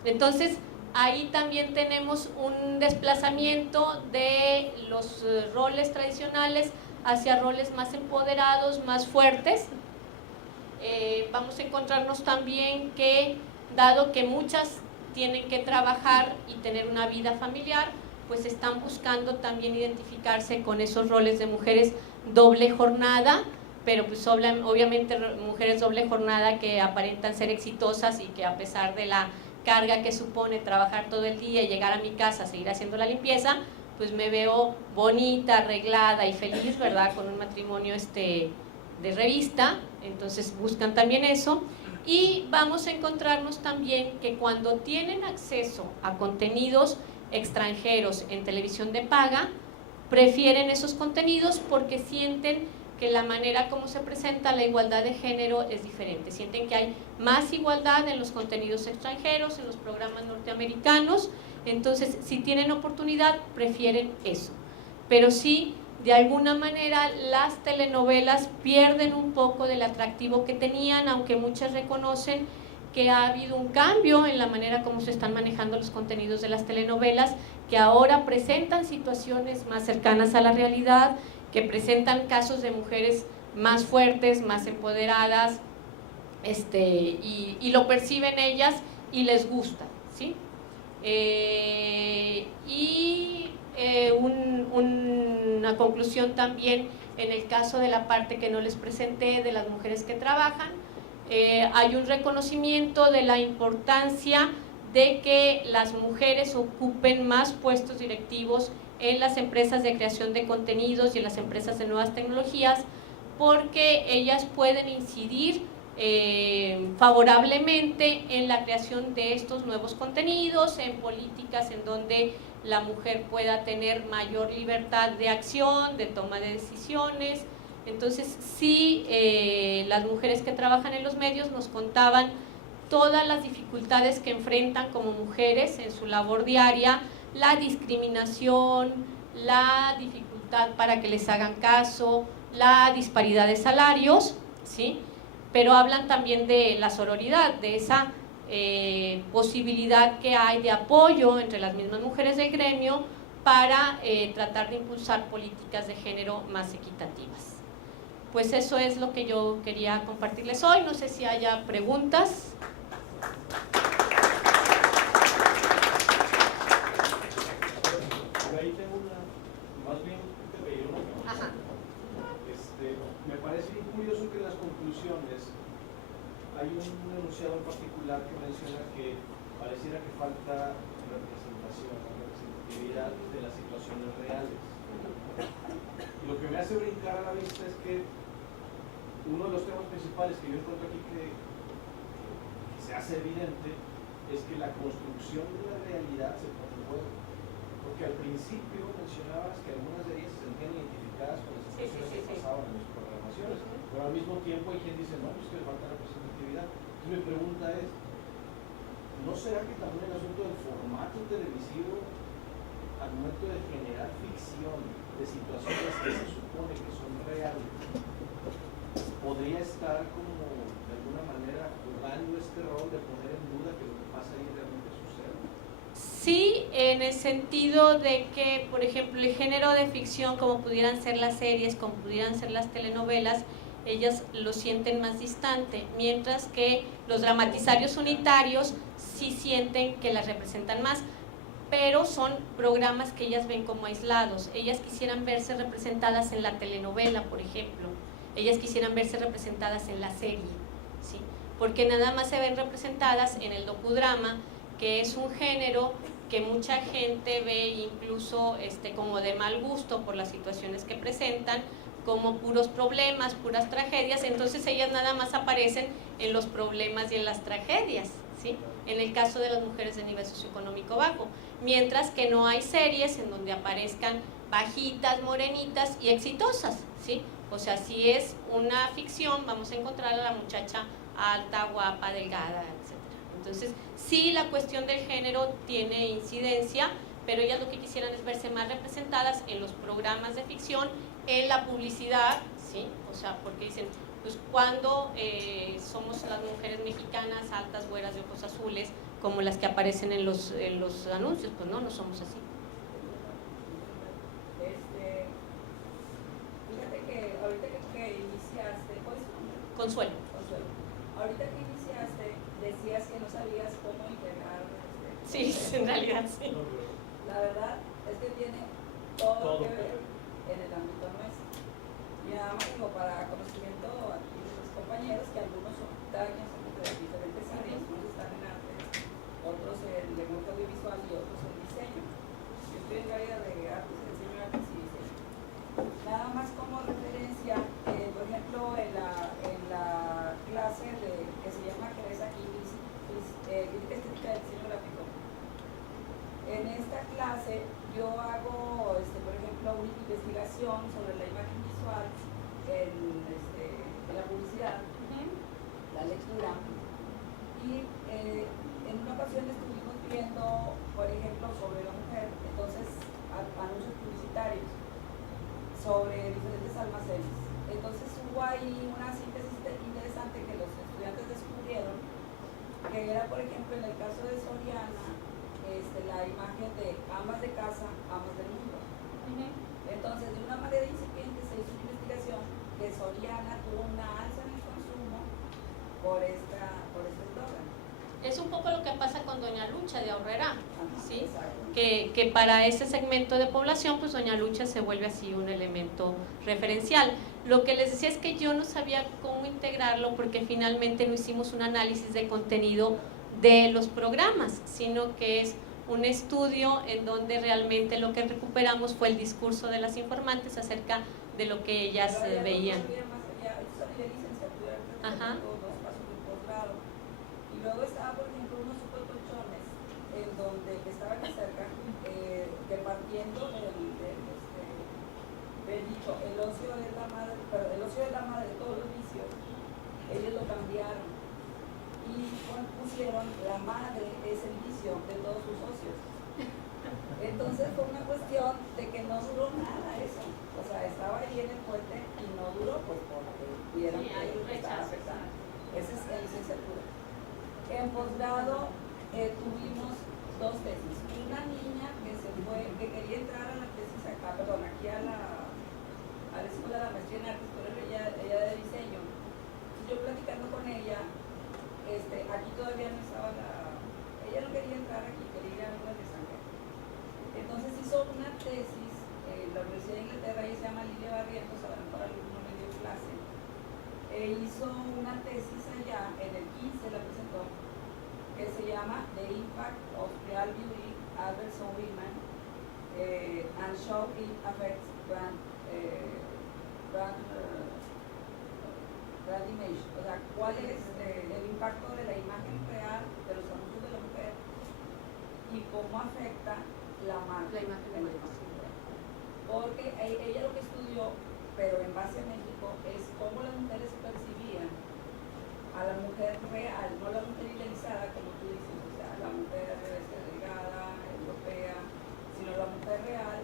Entonces, ahí también tenemos un desplazamiento de los roles tradicionales hacia roles más empoderados, más fuertes. Vamos a encontrarnos también que, dado que muchas tienen que trabajar y tener una vida familiar, pues están buscando también identificarse con esos roles de mujeres doble jornada, pero pues obviamente mujeres doble jornada que aparentan ser exitosas y que a pesar de la carga que supone trabajar todo el día y llegar a mi casa, seguir haciendo la limpieza, pues me veo bonita, arreglada y feliz, ¿verdad? Con un matrimonio de revista, entonces buscan también eso. Y vamos a encontrarnos también que cuando tienen acceso a contenidos extranjeros en televisión de paga, prefieren esos contenidos porque sienten que la manera como se presenta la igualdad de género es diferente, sienten que hay más igualdad en los contenidos extranjeros, en los programas norteamericanos, entonces si tienen oportunidad prefieren eso, pero sí, de alguna manera las telenovelas pierden un poco del atractivo que tenían, aunque muchas reconocen que ha habido un cambio en la manera como se están manejando los contenidos de las telenovelas, que ahora presentan situaciones más cercanas a la realidad, que presentan casos de mujeres más fuertes, más empoderadas, y lo perciben ellas y les gusta, ¿sí? Una conclusión también en el caso de la parte que no les presenté de las mujeres que trabajan, hay un reconocimiento de la importancia de que las mujeres ocupen más puestos directivos en las empresas de creación de contenidos y en las empresas de nuevas tecnologías, porque ellas pueden incidir favorablemente en la creación de estos nuevos contenidos, en políticas en donde la mujer pueda tener mayor libertad de acción, de toma de decisiones. Entonces sí, las mujeres que trabajan en los medios nos contaban todas las dificultades que enfrentan como mujeres en su labor diaria, la discriminación, la dificultad para que les hagan caso, la disparidad de salarios, ¿sí? Pero hablan también de la sororidad, de esa posibilidad que hay de apoyo entre las mismas mujeres del gremio para tratar de impulsar políticas de género más equitativas. Pues eso es lo que yo quería compartirles hoy, no sé si haya preguntas. Ahí tengo más bien te veía una pregunta. Ajá. Me parece bien curioso que en las conclusiones hay un enunciado en particular que menciona que pareciera que falta representatividad de las situaciones reales. Y lo que me hace brincar a la vista es que uno de los temas principales que yo encuentro aquí que se hace evidente es que la construcción de la realidad se pone en juego. Porque al principio mencionabas que algunas de ellas se sentían identificadas con las situaciones que pasaban en las programaciones, pero al mismo tiempo hay quien dice, no, pues que le falta representatividad. Entonces mi pregunta es, ¿no será que también el asunto del formato televisivo al momento de generar ficción de situaciones que se supone que son reales, podría estar como de alguna manera jugando este rol de poner en duda que lo que pasa ahí realmente sucede? Sí, en el sentido de que, por ejemplo, el género de ficción, como pudieran ser las series, como pudieran ser las telenovelas, ellas lo sienten más distante, mientras que los dramatizarios unitarios sí sienten que las representan más, pero son programas que ellas ven como aislados. Ellas quisieran verse representadas en la telenovela, por ejemplo, ellas quisieran verse representadas en la serie, ¿sí? Porque nada más se ven representadas en el docudrama, que es un género que mucha gente ve incluso como de mal gusto por las situaciones que presentan, como puros problemas, puras tragedias. Entonces ellas nada más aparecen en los problemas y en las tragedias, ¿sí? En el caso de las mujeres de nivel socioeconómico bajo, mientras que no hay series en donde aparezcan bajitas, morenitas y exitosas, ¿sí? O sea, si es una ficción, vamos a encontrar a la muchacha alta, guapa, delgada, etc. Entonces, sí, la cuestión del género tiene incidencia, pero ellas lo que quisieran es verse más representadas en los programas de ficción, en la publicidad, ¿sí? O sea, porque dicen, pues cuando somos las mujeres mexicanas altas, güeras de ojos azules, como las que aparecen en los anuncios, pues no somos así. Fíjate que ahorita que iniciaste, ¿cuál es tu nombre? Consuelo. Ahorita que iniciaste, decías que no sabías cómo integrar. Sí, en realidad sí. La verdad es que tiene todo que ver en el ámbito nuestro. Y nada más digo, para conocimiento aquí de los compañeros, que algunos son daños de diferentes áreas, unos están en arte, otros en lenguaje audiovisual y otros en diseño. Yo estoy en el área de artes, diseño de artes y diseño. Nada más como referencia, por ejemplo, en la clase que se llama Crítica Estética del Diseño Gráfico. En esta clase yo hago, por ejemplo, una investigación sobre la imagen visual en la publicidad, la lectura, y en una ocasión estuvimos viendo, por ejemplo, sobre la mujer, entonces anuncios publicitarios sobre diferentes almacenes. Entonces hubo ahí una síntesis interesante que los estudiantes descubrieron, que era, por ejemplo, en el caso de Soriana, la imagen de amas de casa, amas del mundo. Entonces, de una manera incipiente se hizo una investigación que Soriana tuvo una alza en el consumo por este eslogan. Es un poco lo que pasa con Doña Lucha de Aurrerá, ¿sí? Exacto. Que para ese segmento de población, pues Doña Lucha se vuelve así un elemento referencial. Lo que les decía es que yo no sabía cómo integrarlo porque finalmente no hicimos un análisis de contenido de los programas, sino que es un estudio en donde realmente lo que recuperamos fue el discurso de las informantes acerca de lo que ellas veían. Ajá. Y luego estaba, por ejemplo, unos super colchones en donde estaban cerca, departiendo del dicho, el ocio es la madre, pero el ocio es la madre de todos los vicios. Ellos lo cambiaron y pusieron la madre es el vicio de todos sus socios. Entonces fue una cuestión de que no duró nada eso. O sea, estaba ahí en el puente y no duró, pues porque vieron que estaba afectando. Esa es la licenciatura. En posgrado tuvimos dos tesis. Una niña que quería entrar a la tesis aquí a la escuela de la maestría en artes, pero ella de diseño. Entonces yo platicando con ella, aquí todavía no estaba ella no quería entrar aquí, quería ir a una de extranjero. Entonces hizo una tesis en la Universidad de Inglaterra, ella se llama Lilia Barrientos, a lo mejor alguno me dio clase. Hizo una tesis allá, en el 15 la presentó, que se llama The Impact of Real Beauty Adverts on Women and Show It Affects Brand image. O sea, cuál es el impacto de la imagen real de los anuncios de la mujer y cómo afecta la marca. La imagen de la mujer. Porque ella lo que estudió, pero en base a México, es cómo las mujeres percibían a la mujer real, no la mujer idealizada, como tú dices, o sea, la mujer delgada, europea, sino la mujer real,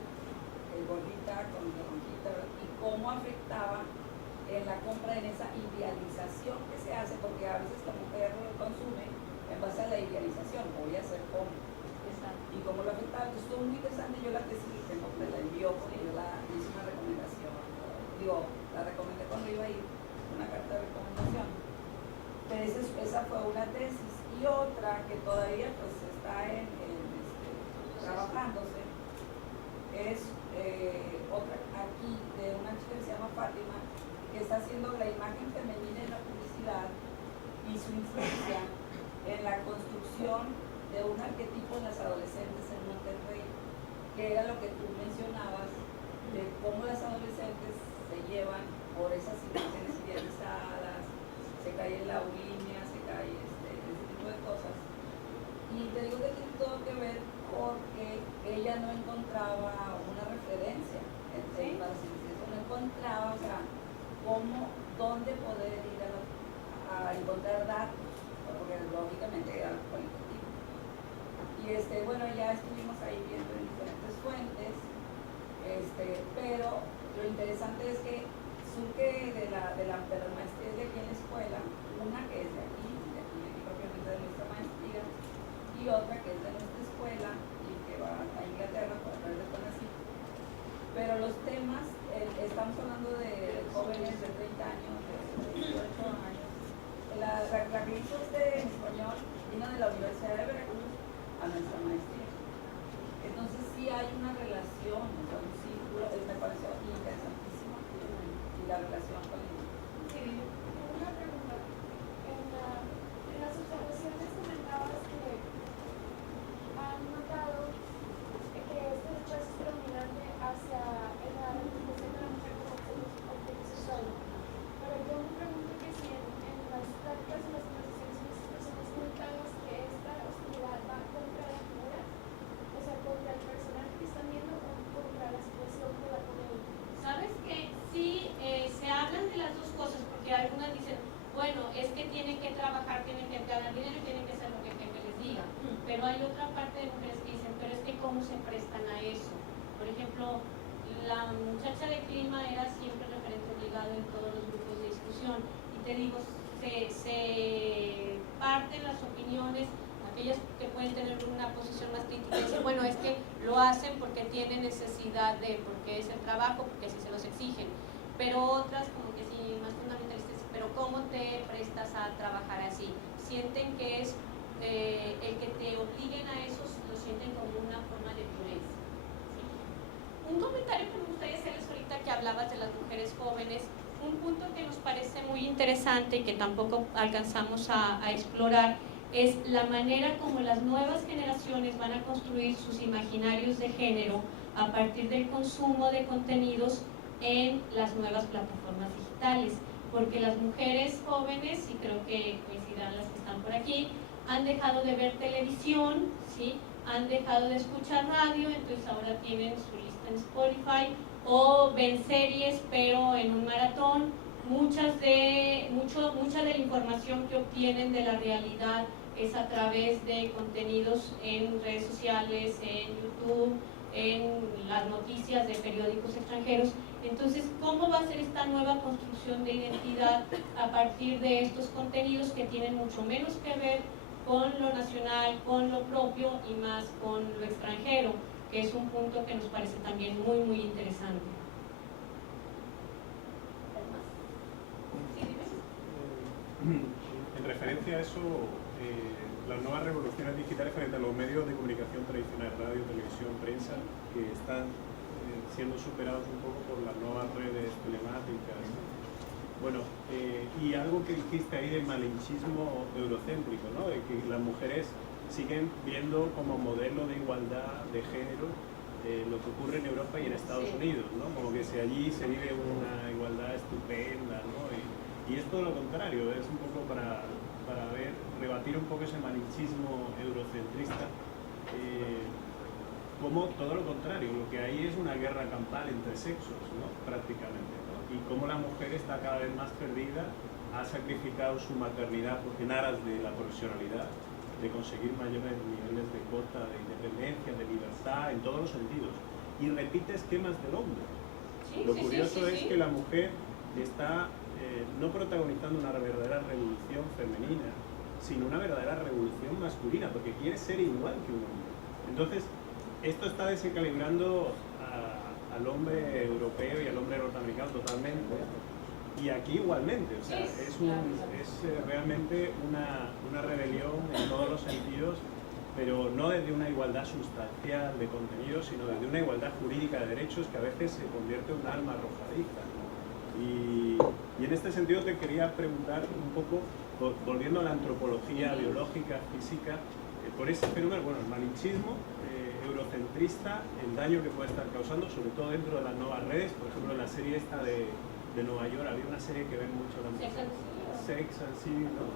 gordita, con ronquita, y cómo afectaba en la compra, en esa idealización que se hace, porque a veces la mujer consume en base a la idealización, voy a hacer como. Y cómo lo afectaba. Entonces estuvo muy interesante. Yo la tesis me la envió porque yo la hice una recomendación. La recomendé cuando iba a ir, una carta de recomendación. Pero esa fue una tesis. Y otra que todavía pues está trabajándose es otra aquí de una chica que se llama Fátima, que está haciendo la imagen femenina en la publicidad y su influencia en la construcción de un arquetipo en las adolescentes en encontrar datos, porque lógicamente era cualitativo. Y bueno, ya estuvimos ahí viendo en diferentes fuentes, pero lo interesante es que surge de las maestrías de aquí en la escuela, una que es de aquí propiamente de nuestra maestría, y otra que es de nuestra escuela y que va a Inglaterra para través de CONACYT. Pero los temas, estamos hablando de jóvenes de 30 años, de 18 años. La que hizo en español vino de la Universidad de Veracruz a nuestra maestría. Entonces sí hay una relación, o sea, un círculo, me pareció interesantísimo, y la relación con el... Sí, una pregunta. En las observaciones comentabas que han notado que este rechazo es predominante hacia la representación de la mujer como objeto sexual. Pero yo me pregunto que si en las prácticas y las conversaciones con las personas comentabas que esta hostilidad va contra la figura, o sea, contra el personaje que están viendo o contra la situación que va con él. ¿Sabes qué? Sí, se hablan de las dos cosas, porque algunas dicen, bueno, es que tienen que trabajar, tienen que ganar dinero y tienen que hacer lo que el jefe les diga. Pero hay otra parte de mujeres que dicen, pero es que cómo se prestan a eso. Por ejemplo, la muchacha de clima era siempre referente obligado en todos los grupos de discusión. Y te digo, se parten las opiniones, aquellas que pueden tener una posición más crítica y dicen, bueno, es que lo hacen porque tienen necesidad de, porque es el trabajo, porque así se los exigen. Pero otras, como que sí, más fundamentalistas, pero ¿cómo te prestas a trabajar así? Sienten que es el que te obliguen a eso, lo sienten como una forma de violencia. ¿Sí? Un comentario que me gustaría hacerles ahorita que hablabas de las mujeres jóvenes, un punto que nos parece muy interesante y que tampoco alcanzamos a explorar, es la manera como las nuevas generaciones van a construir sus imaginarios de género a partir del consumo de contenidos en las nuevas plataformas digitales, porque las mujeres jóvenes, y creo que coincidirán las que están por aquí, han dejado de ver televisión, ¿sí? Han dejado de escuchar radio, entonces ahora tienen su lista en Spotify, o ven series pero en un maratón. Mucha de la información que obtienen de la realidad es a través de contenidos en redes sociales, en YouTube, en las noticias de periódicos extranjeros. Entonces, ¿cómo va a ser esta nueva construcción de identidad a partir de estos contenidos que tienen mucho menos que ver con lo nacional, con lo propio y más con lo extranjero? Que es un punto que nos parece también muy, muy interesante. En referencia a eso, las nuevas revoluciones digitales frente a los medios de comunicación tradicionales, radio, televisión, prensa, que están siendo superados un poco por las nuevas redes telemáticas. Bueno, y algo que dijiste ahí del malinchismo eurocéntrico, ¿no? De que las mujeres siguen viendo como modelo de igualdad de género lo que ocurre en Europa y en Estados Unidos, ¿no? Como que si allí se vive una igualdad estupenda, ¿no? Y es todo lo contrario, es un poco para rebatir un poco ese malinchismo eurocentrista, como todo lo contrario, lo que hay es una guerra campal entre sexos, ¿no? Prácticamente, ¿no? Y como la mujer está cada vez más perdida, ha sacrificado su maternidad en aras de la profesionalidad, de conseguir mayores niveles de cuota, de independencia, de libertad, en todos los sentidos. Y repite esquemas del hombre. Sí, Lo curioso es que la mujer está no protagonizando una verdadera revolución femenina, sino una verdadera revolución masculina, porque quiere ser igual que un hombre. Entonces, esto está desequilibrando al hombre europeo y al hombre norteamericano totalmente, y aquí igualmente, o sea, es realmente una rebelión en todos los sentidos, pero no desde una igualdad sustancial de contenido, sino desde una igualdad jurídica de derechos que a veces se convierte en un arma arrojadiza, ¿no? Y en este sentido te quería preguntar un poco, volviendo a la antropología biológica, física, por ese fenómeno, bueno, el malinchismo eurocentrista, el daño que puede estar causando, sobre todo dentro de las nuevas redes. Por ejemplo, en la serie esta de Nueva York, había una serie que ven mucho la mujer, Sex and the City, ¿no?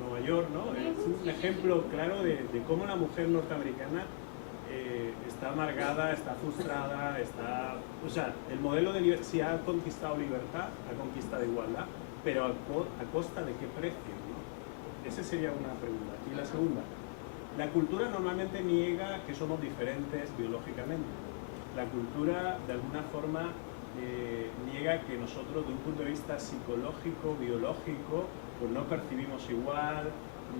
Nueva York, ¿no? Es un ejemplo claro de cómo la mujer norteamericana está amargada, está frustrada, o sea, el modelo de libertad, si ha conquistado libertad, ha conquistado igualdad, pero ¿a costa de qué precio? ¿No? Esa sería una pregunta. Y la segunda, la cultura normalmente niega que somos diferentes biológicamente. La cultura, de alguna forma, niega que nosotros, de un punto de vista psicológico, biológico, pues no percibimos igual,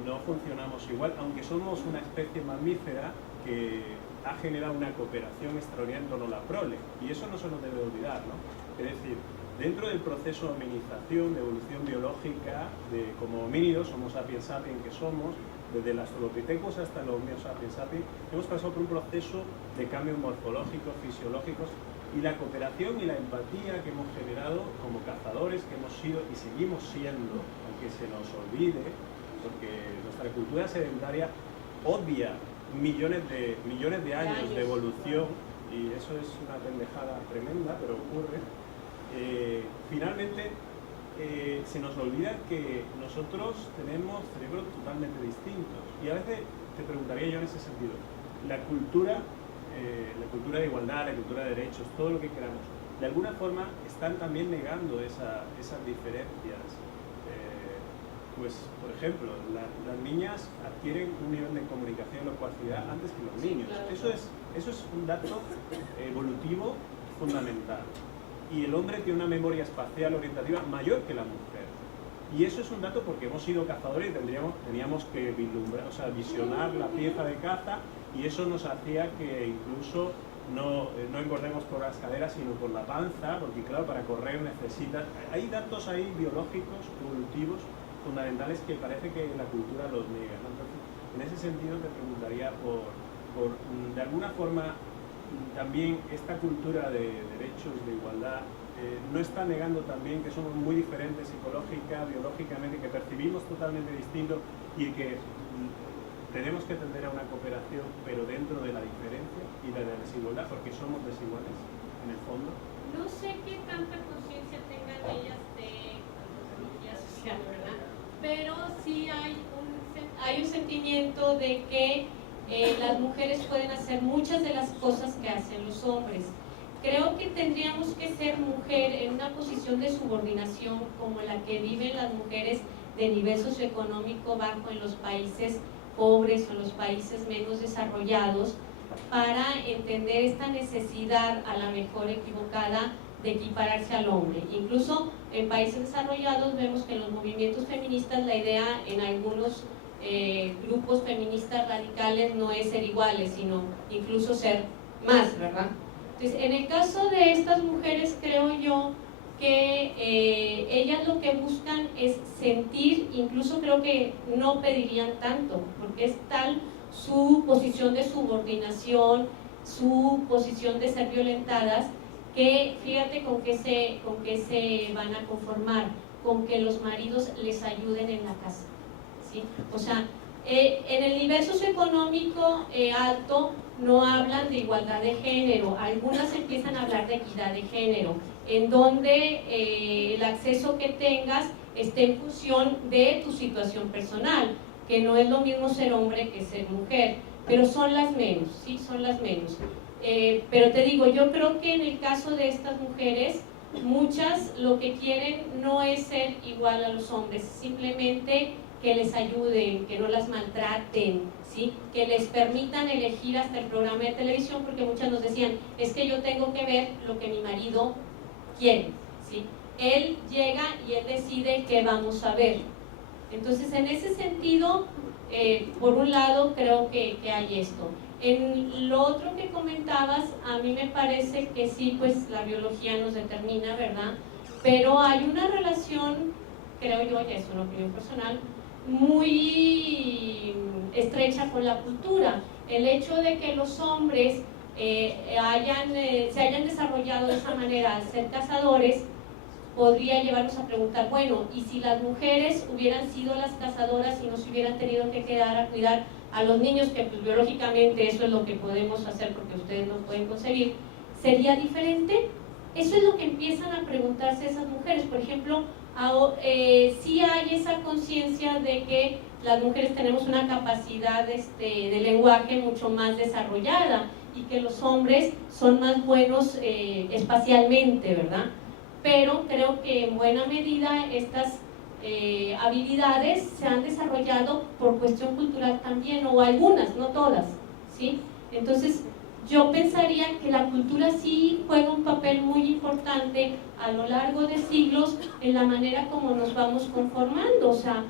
no funcionamos igual, aunque somos una especie mamífera que ha generado una cooperación extraordinaria en torno a la prole, y eso no se nos debe olvidar, ¿no? Es decir, dentro del proceso de hominización, de evolución biológica, como homínidos, Homo sapiens sapiens que somos, desde el Australopithecus hasta los Homo sapiens sapiens, hemos pasado por un proceso de cambios morfológicos, fisiológicos, y la cooperación y la empatía que hemos generado como cazadores, que hemos sido y seguimos siendo, aunque se nos olvide, porque nuestra cultura sedentaria obvia millones de años de evolución, y eso es una pendejada tremenda, pero ocurre. Finalmente, se nos olvida que nosotros tenemos cerebros totalmente distintos, y a veces te preguntaría yo en ese sentido, la cultura de igualdad, la cultura de derechos, todo lo que queramos, de alguna forma están también negando esas diferencias. Pues, por ejemplo, las niñas adquieren un nivel de comunicación y locuacidad antes que los niños. Eso es un dato evolutivo fundamental. Y el hombre tiene una memoria espacial orientativa mayor que la mujer. Y eso es un dato porque hemos sido cazadores y teníamos que vislumbrar, o sea, visionar la pieza de caza, y eso nos hacía que incluso no engordemos por las caderas sino por la panza, porque claro, para correr necesitas... Hay datos ahí biológicos, evolutivos, fundamentales que parece que la cultura los niega, ¿no? Entonces, en ese sentido te preguntaría por de alguna forma también esta cultura de derechos, de igualdad, no está negando también que somos muy diferentes psicológica, biológicamente, que percibimos totalmente distinto y que tenemos que tender a una cooperación, pero dentro de la diferencia y de la desigualdad, porque somos desiguales en el fondo. No sé qué tanta conciencia tengan ellas de antropología social, ¿verdad? Pero sí hay un sentimiento de que las mujeres pueden hacer muchas de las cosas que hacen los hombres. Creo que tendríamos que ser mujer en una posición de subordinación como la que viven las mujeres de nivel socioeconómico bajo en los países pobres o en los países menos desarrollados, para entender esta necesidad, a la mejor equivocada, de equipararse al hombre. Incluso en países desarrollados vemos que en los movimientos feministas la idea en algunos grupos feministas radicales no es ser iguales, sino incluso ser más, ¿verdad? Entonces, en el caso de estas mujeres, creo yo que ellas lo que buscan es sentir, incluso creo que no pedirían tanto, porque es tal su posición de subordinación, su posición de ser violentadas, que fíjate con qué se van a conformar, con que los maridos les ayuden en la casa, ¿sí? O sea, en el nivel socioeconómico alto no hablan de igualdad de género, algunas empiezan a hablar de equidad de género, en donde el acceso que tengas esté en función de tu situación personal, que no es lo mismo ser hombre que ser mujer, pero son las menos, sí, son las menos. Pero te digo, yo creo que en el caso de estas mujeres, muchas lo que quieren no es ser igual a los hombres, simplemente que les ayuden, que no las maltraten, ¿sí? Que les permitan elegir hasta el programa de televisión, porque muchas nos decían, es que yo tengo que ver lo que mi marido quiere, ¿sí? Él llega y él decide qué vamos a ver. Entonces, en ese sentido, por un lado, creo que hay esto. En lo otro que comentabas, a mí me parece que sí, pues la biología nos determina, ¿verdad? Pero hay una relación, creo yo, ya es una opinión personal, muy estrecha con la cultura. El hecho de que los hombres se hayan desarrollado de esa manera al ser cazadores, podría llevarnos a preguntar, bueno, ¿y si las mujeres hubieran sido las cazadoras y no se hubieran tenido que quedar a cuidar a los niños, que pues biológicamente eso es lo que podemos hacer porque ustedes no pueden concebir, ¿sería diferente? Eso es lo que empiezan a preguntarse esas mujeres. Por ejemplo, sí hay esa conciencia de que las mujeres tenemos una capacidad de lenguaje mucho más desarrollada y que los hombres son más buenos espacialmente, ¿verdad? pero creo que en buena medida estas habilidades se han desarrollado por cuestión cultural también, o algunas, no todas, ¿sí? Entonces, yo pensaría que la cultura sí juega un papel muy importante a lo largo de siglos en la manera como nos vamos conformando. O sea,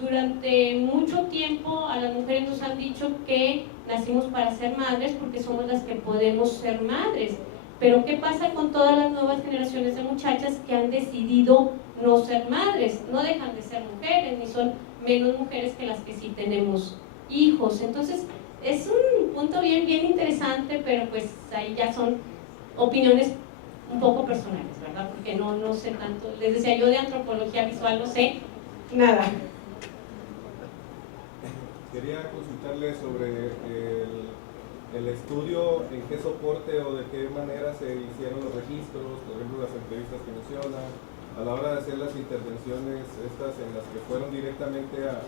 durante mucho tiempo a las mujeres nos han dicho que nacimos para ser madres porque somos las que podemos ser madres. Pero ¿qué pasa con todas las nuevas generaciones de muchachas que han decidido no ser madres? No dejan de ser mujeres, ni son menos mujeres que las que sí tenemos hijos. Entonces, es un punto bien interesante, pero pues ahí ya son opiniones un poco personales, ¿verdad? Porque no sé tanto. Les decía, yo de antropología visual no sé nada. Quería consultarle sobre el estudio, en qué soporte o de qué manera se hicieron los registros, por ejemplo las entrevistas que menciona, a la hora de hacer las intervenciones estas en las que fueron directamente a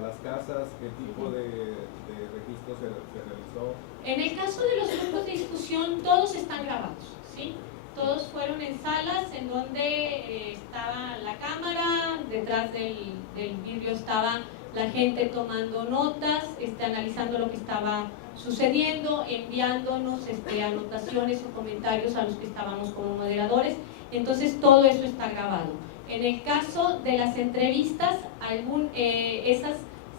las casas, qué tipo de registro se realizó. En el caso de los grupos de discusión, todos están grabados, ¿sí? Todos fueron en salas en donde estaba la cámara, detrás del vidrio estaba la gente tomando notas, analizando lo que estaba sucediendo, enviándonos anotaciones o comentarios a los que estábamos como moderadores. Entonces todo eso está grabado. En el caso de las entrevistas, esas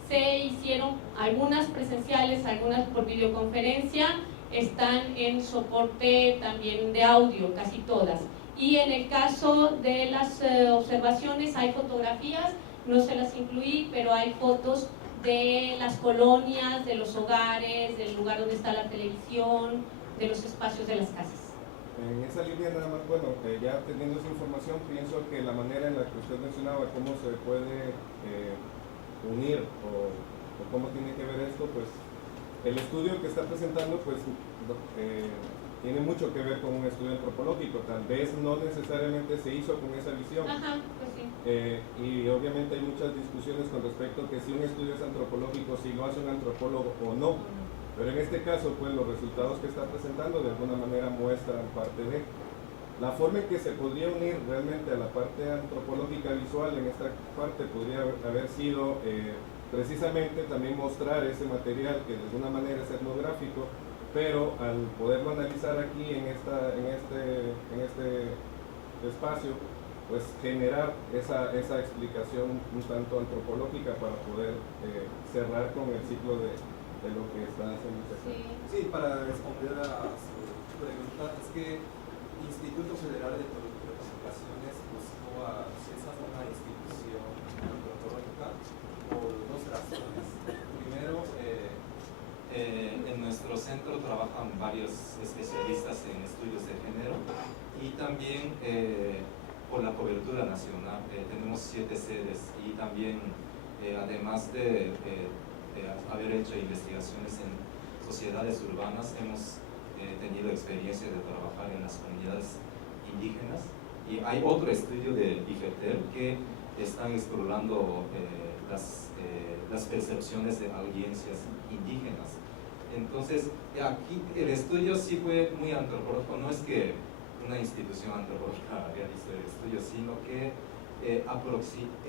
se hicieron, algunas presenciales, algunas por videoconferencia, están en soporte también de audio, casi todas. Y en el caso de las observaciones hay fotografías, no se las incluí, pero hay fotos de las colonias, de los hogares, del lugar donde está la televisión, de los espacios de las casas. En esa línea nada más, bueno, ya teniendo esa información, pienso que la manera en la que usted mencionaba cómo se puede unir o cómo tiene que ver esto, pues el estudio que está presentando pues tiene mucho que ver con un estudio antropológico, tal vez no necesariamente se hizo con esa visión. Ajá, pues sí. Y obviamente hay muchas discusiones con respecto a que si un estudio es antropológico, si lo hace un antropólogo o no. Pero en este caso, pues los resultados que está presentando de alguna manera muestran parte de la forma en que se podría unir realmente a la parte antropológica visual. En esta parte podría haber sido precisamente también mostrar ese material que de alguna manera es etnográfico, pero al poderlo analizar aquí en este espacio, pues generar esa explicación un tanto antropológica para poder cerrar con el ciclo de lo que está haciendo usted. Sí, para responder a su pregunta, es que el Instituto Federal de Telecomunicaciones buscó a CESAS una institución antropológica por dos razones. Primero, en nuestro centro trabajan varios especialistas en estudios de género y también por la cobertura nacional. Tenemos 7 sedes y también, además de haber hecho investigaciones en sociedades urbanas, hemos tenido experiencia de trabajar en las comunidades indígenas, y hay otro estudio de IFETEL que están explorando las percepciones de audiencias indígenas. Entonces, aquí el estudio sí fue muy antropológico, no es que una institución antropológica realizó el estudio, sino que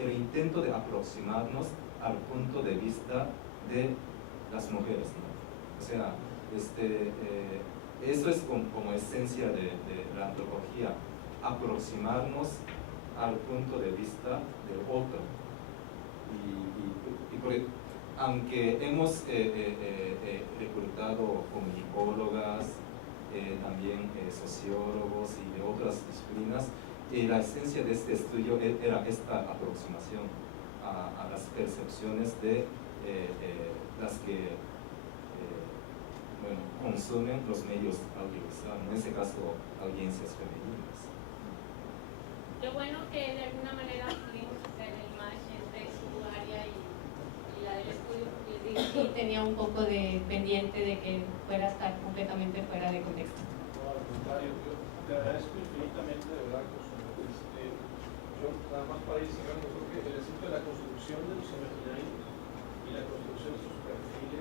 el intento de aproximarnos al punto de vista de las mujeres, ¿no? O sea, eso es como esencia de la antropología, aproximarnos al punto de vista del otro. Aunque hemos reclutado comunicólogas, también sociólogos y de otras disciplinas, la esencia de este estudio era esta aproximación a las percepciones de las que consumen los medios audiovisuales, en este caso audiencias femeninas. Lo bueno que de alguna manera pudimos hacer el match entre su área y la del estudio, porque les digo, sí tenía un poco de pendiente de que fuera a estar completamente fuera de contexto. No, al contrario, yo te agradezco infinitamente, de verdad, Consuelo. Yo, nada más para ir cerrando, creo que el asunto de la construcción de los imaginarios y la construcción de sus perfiles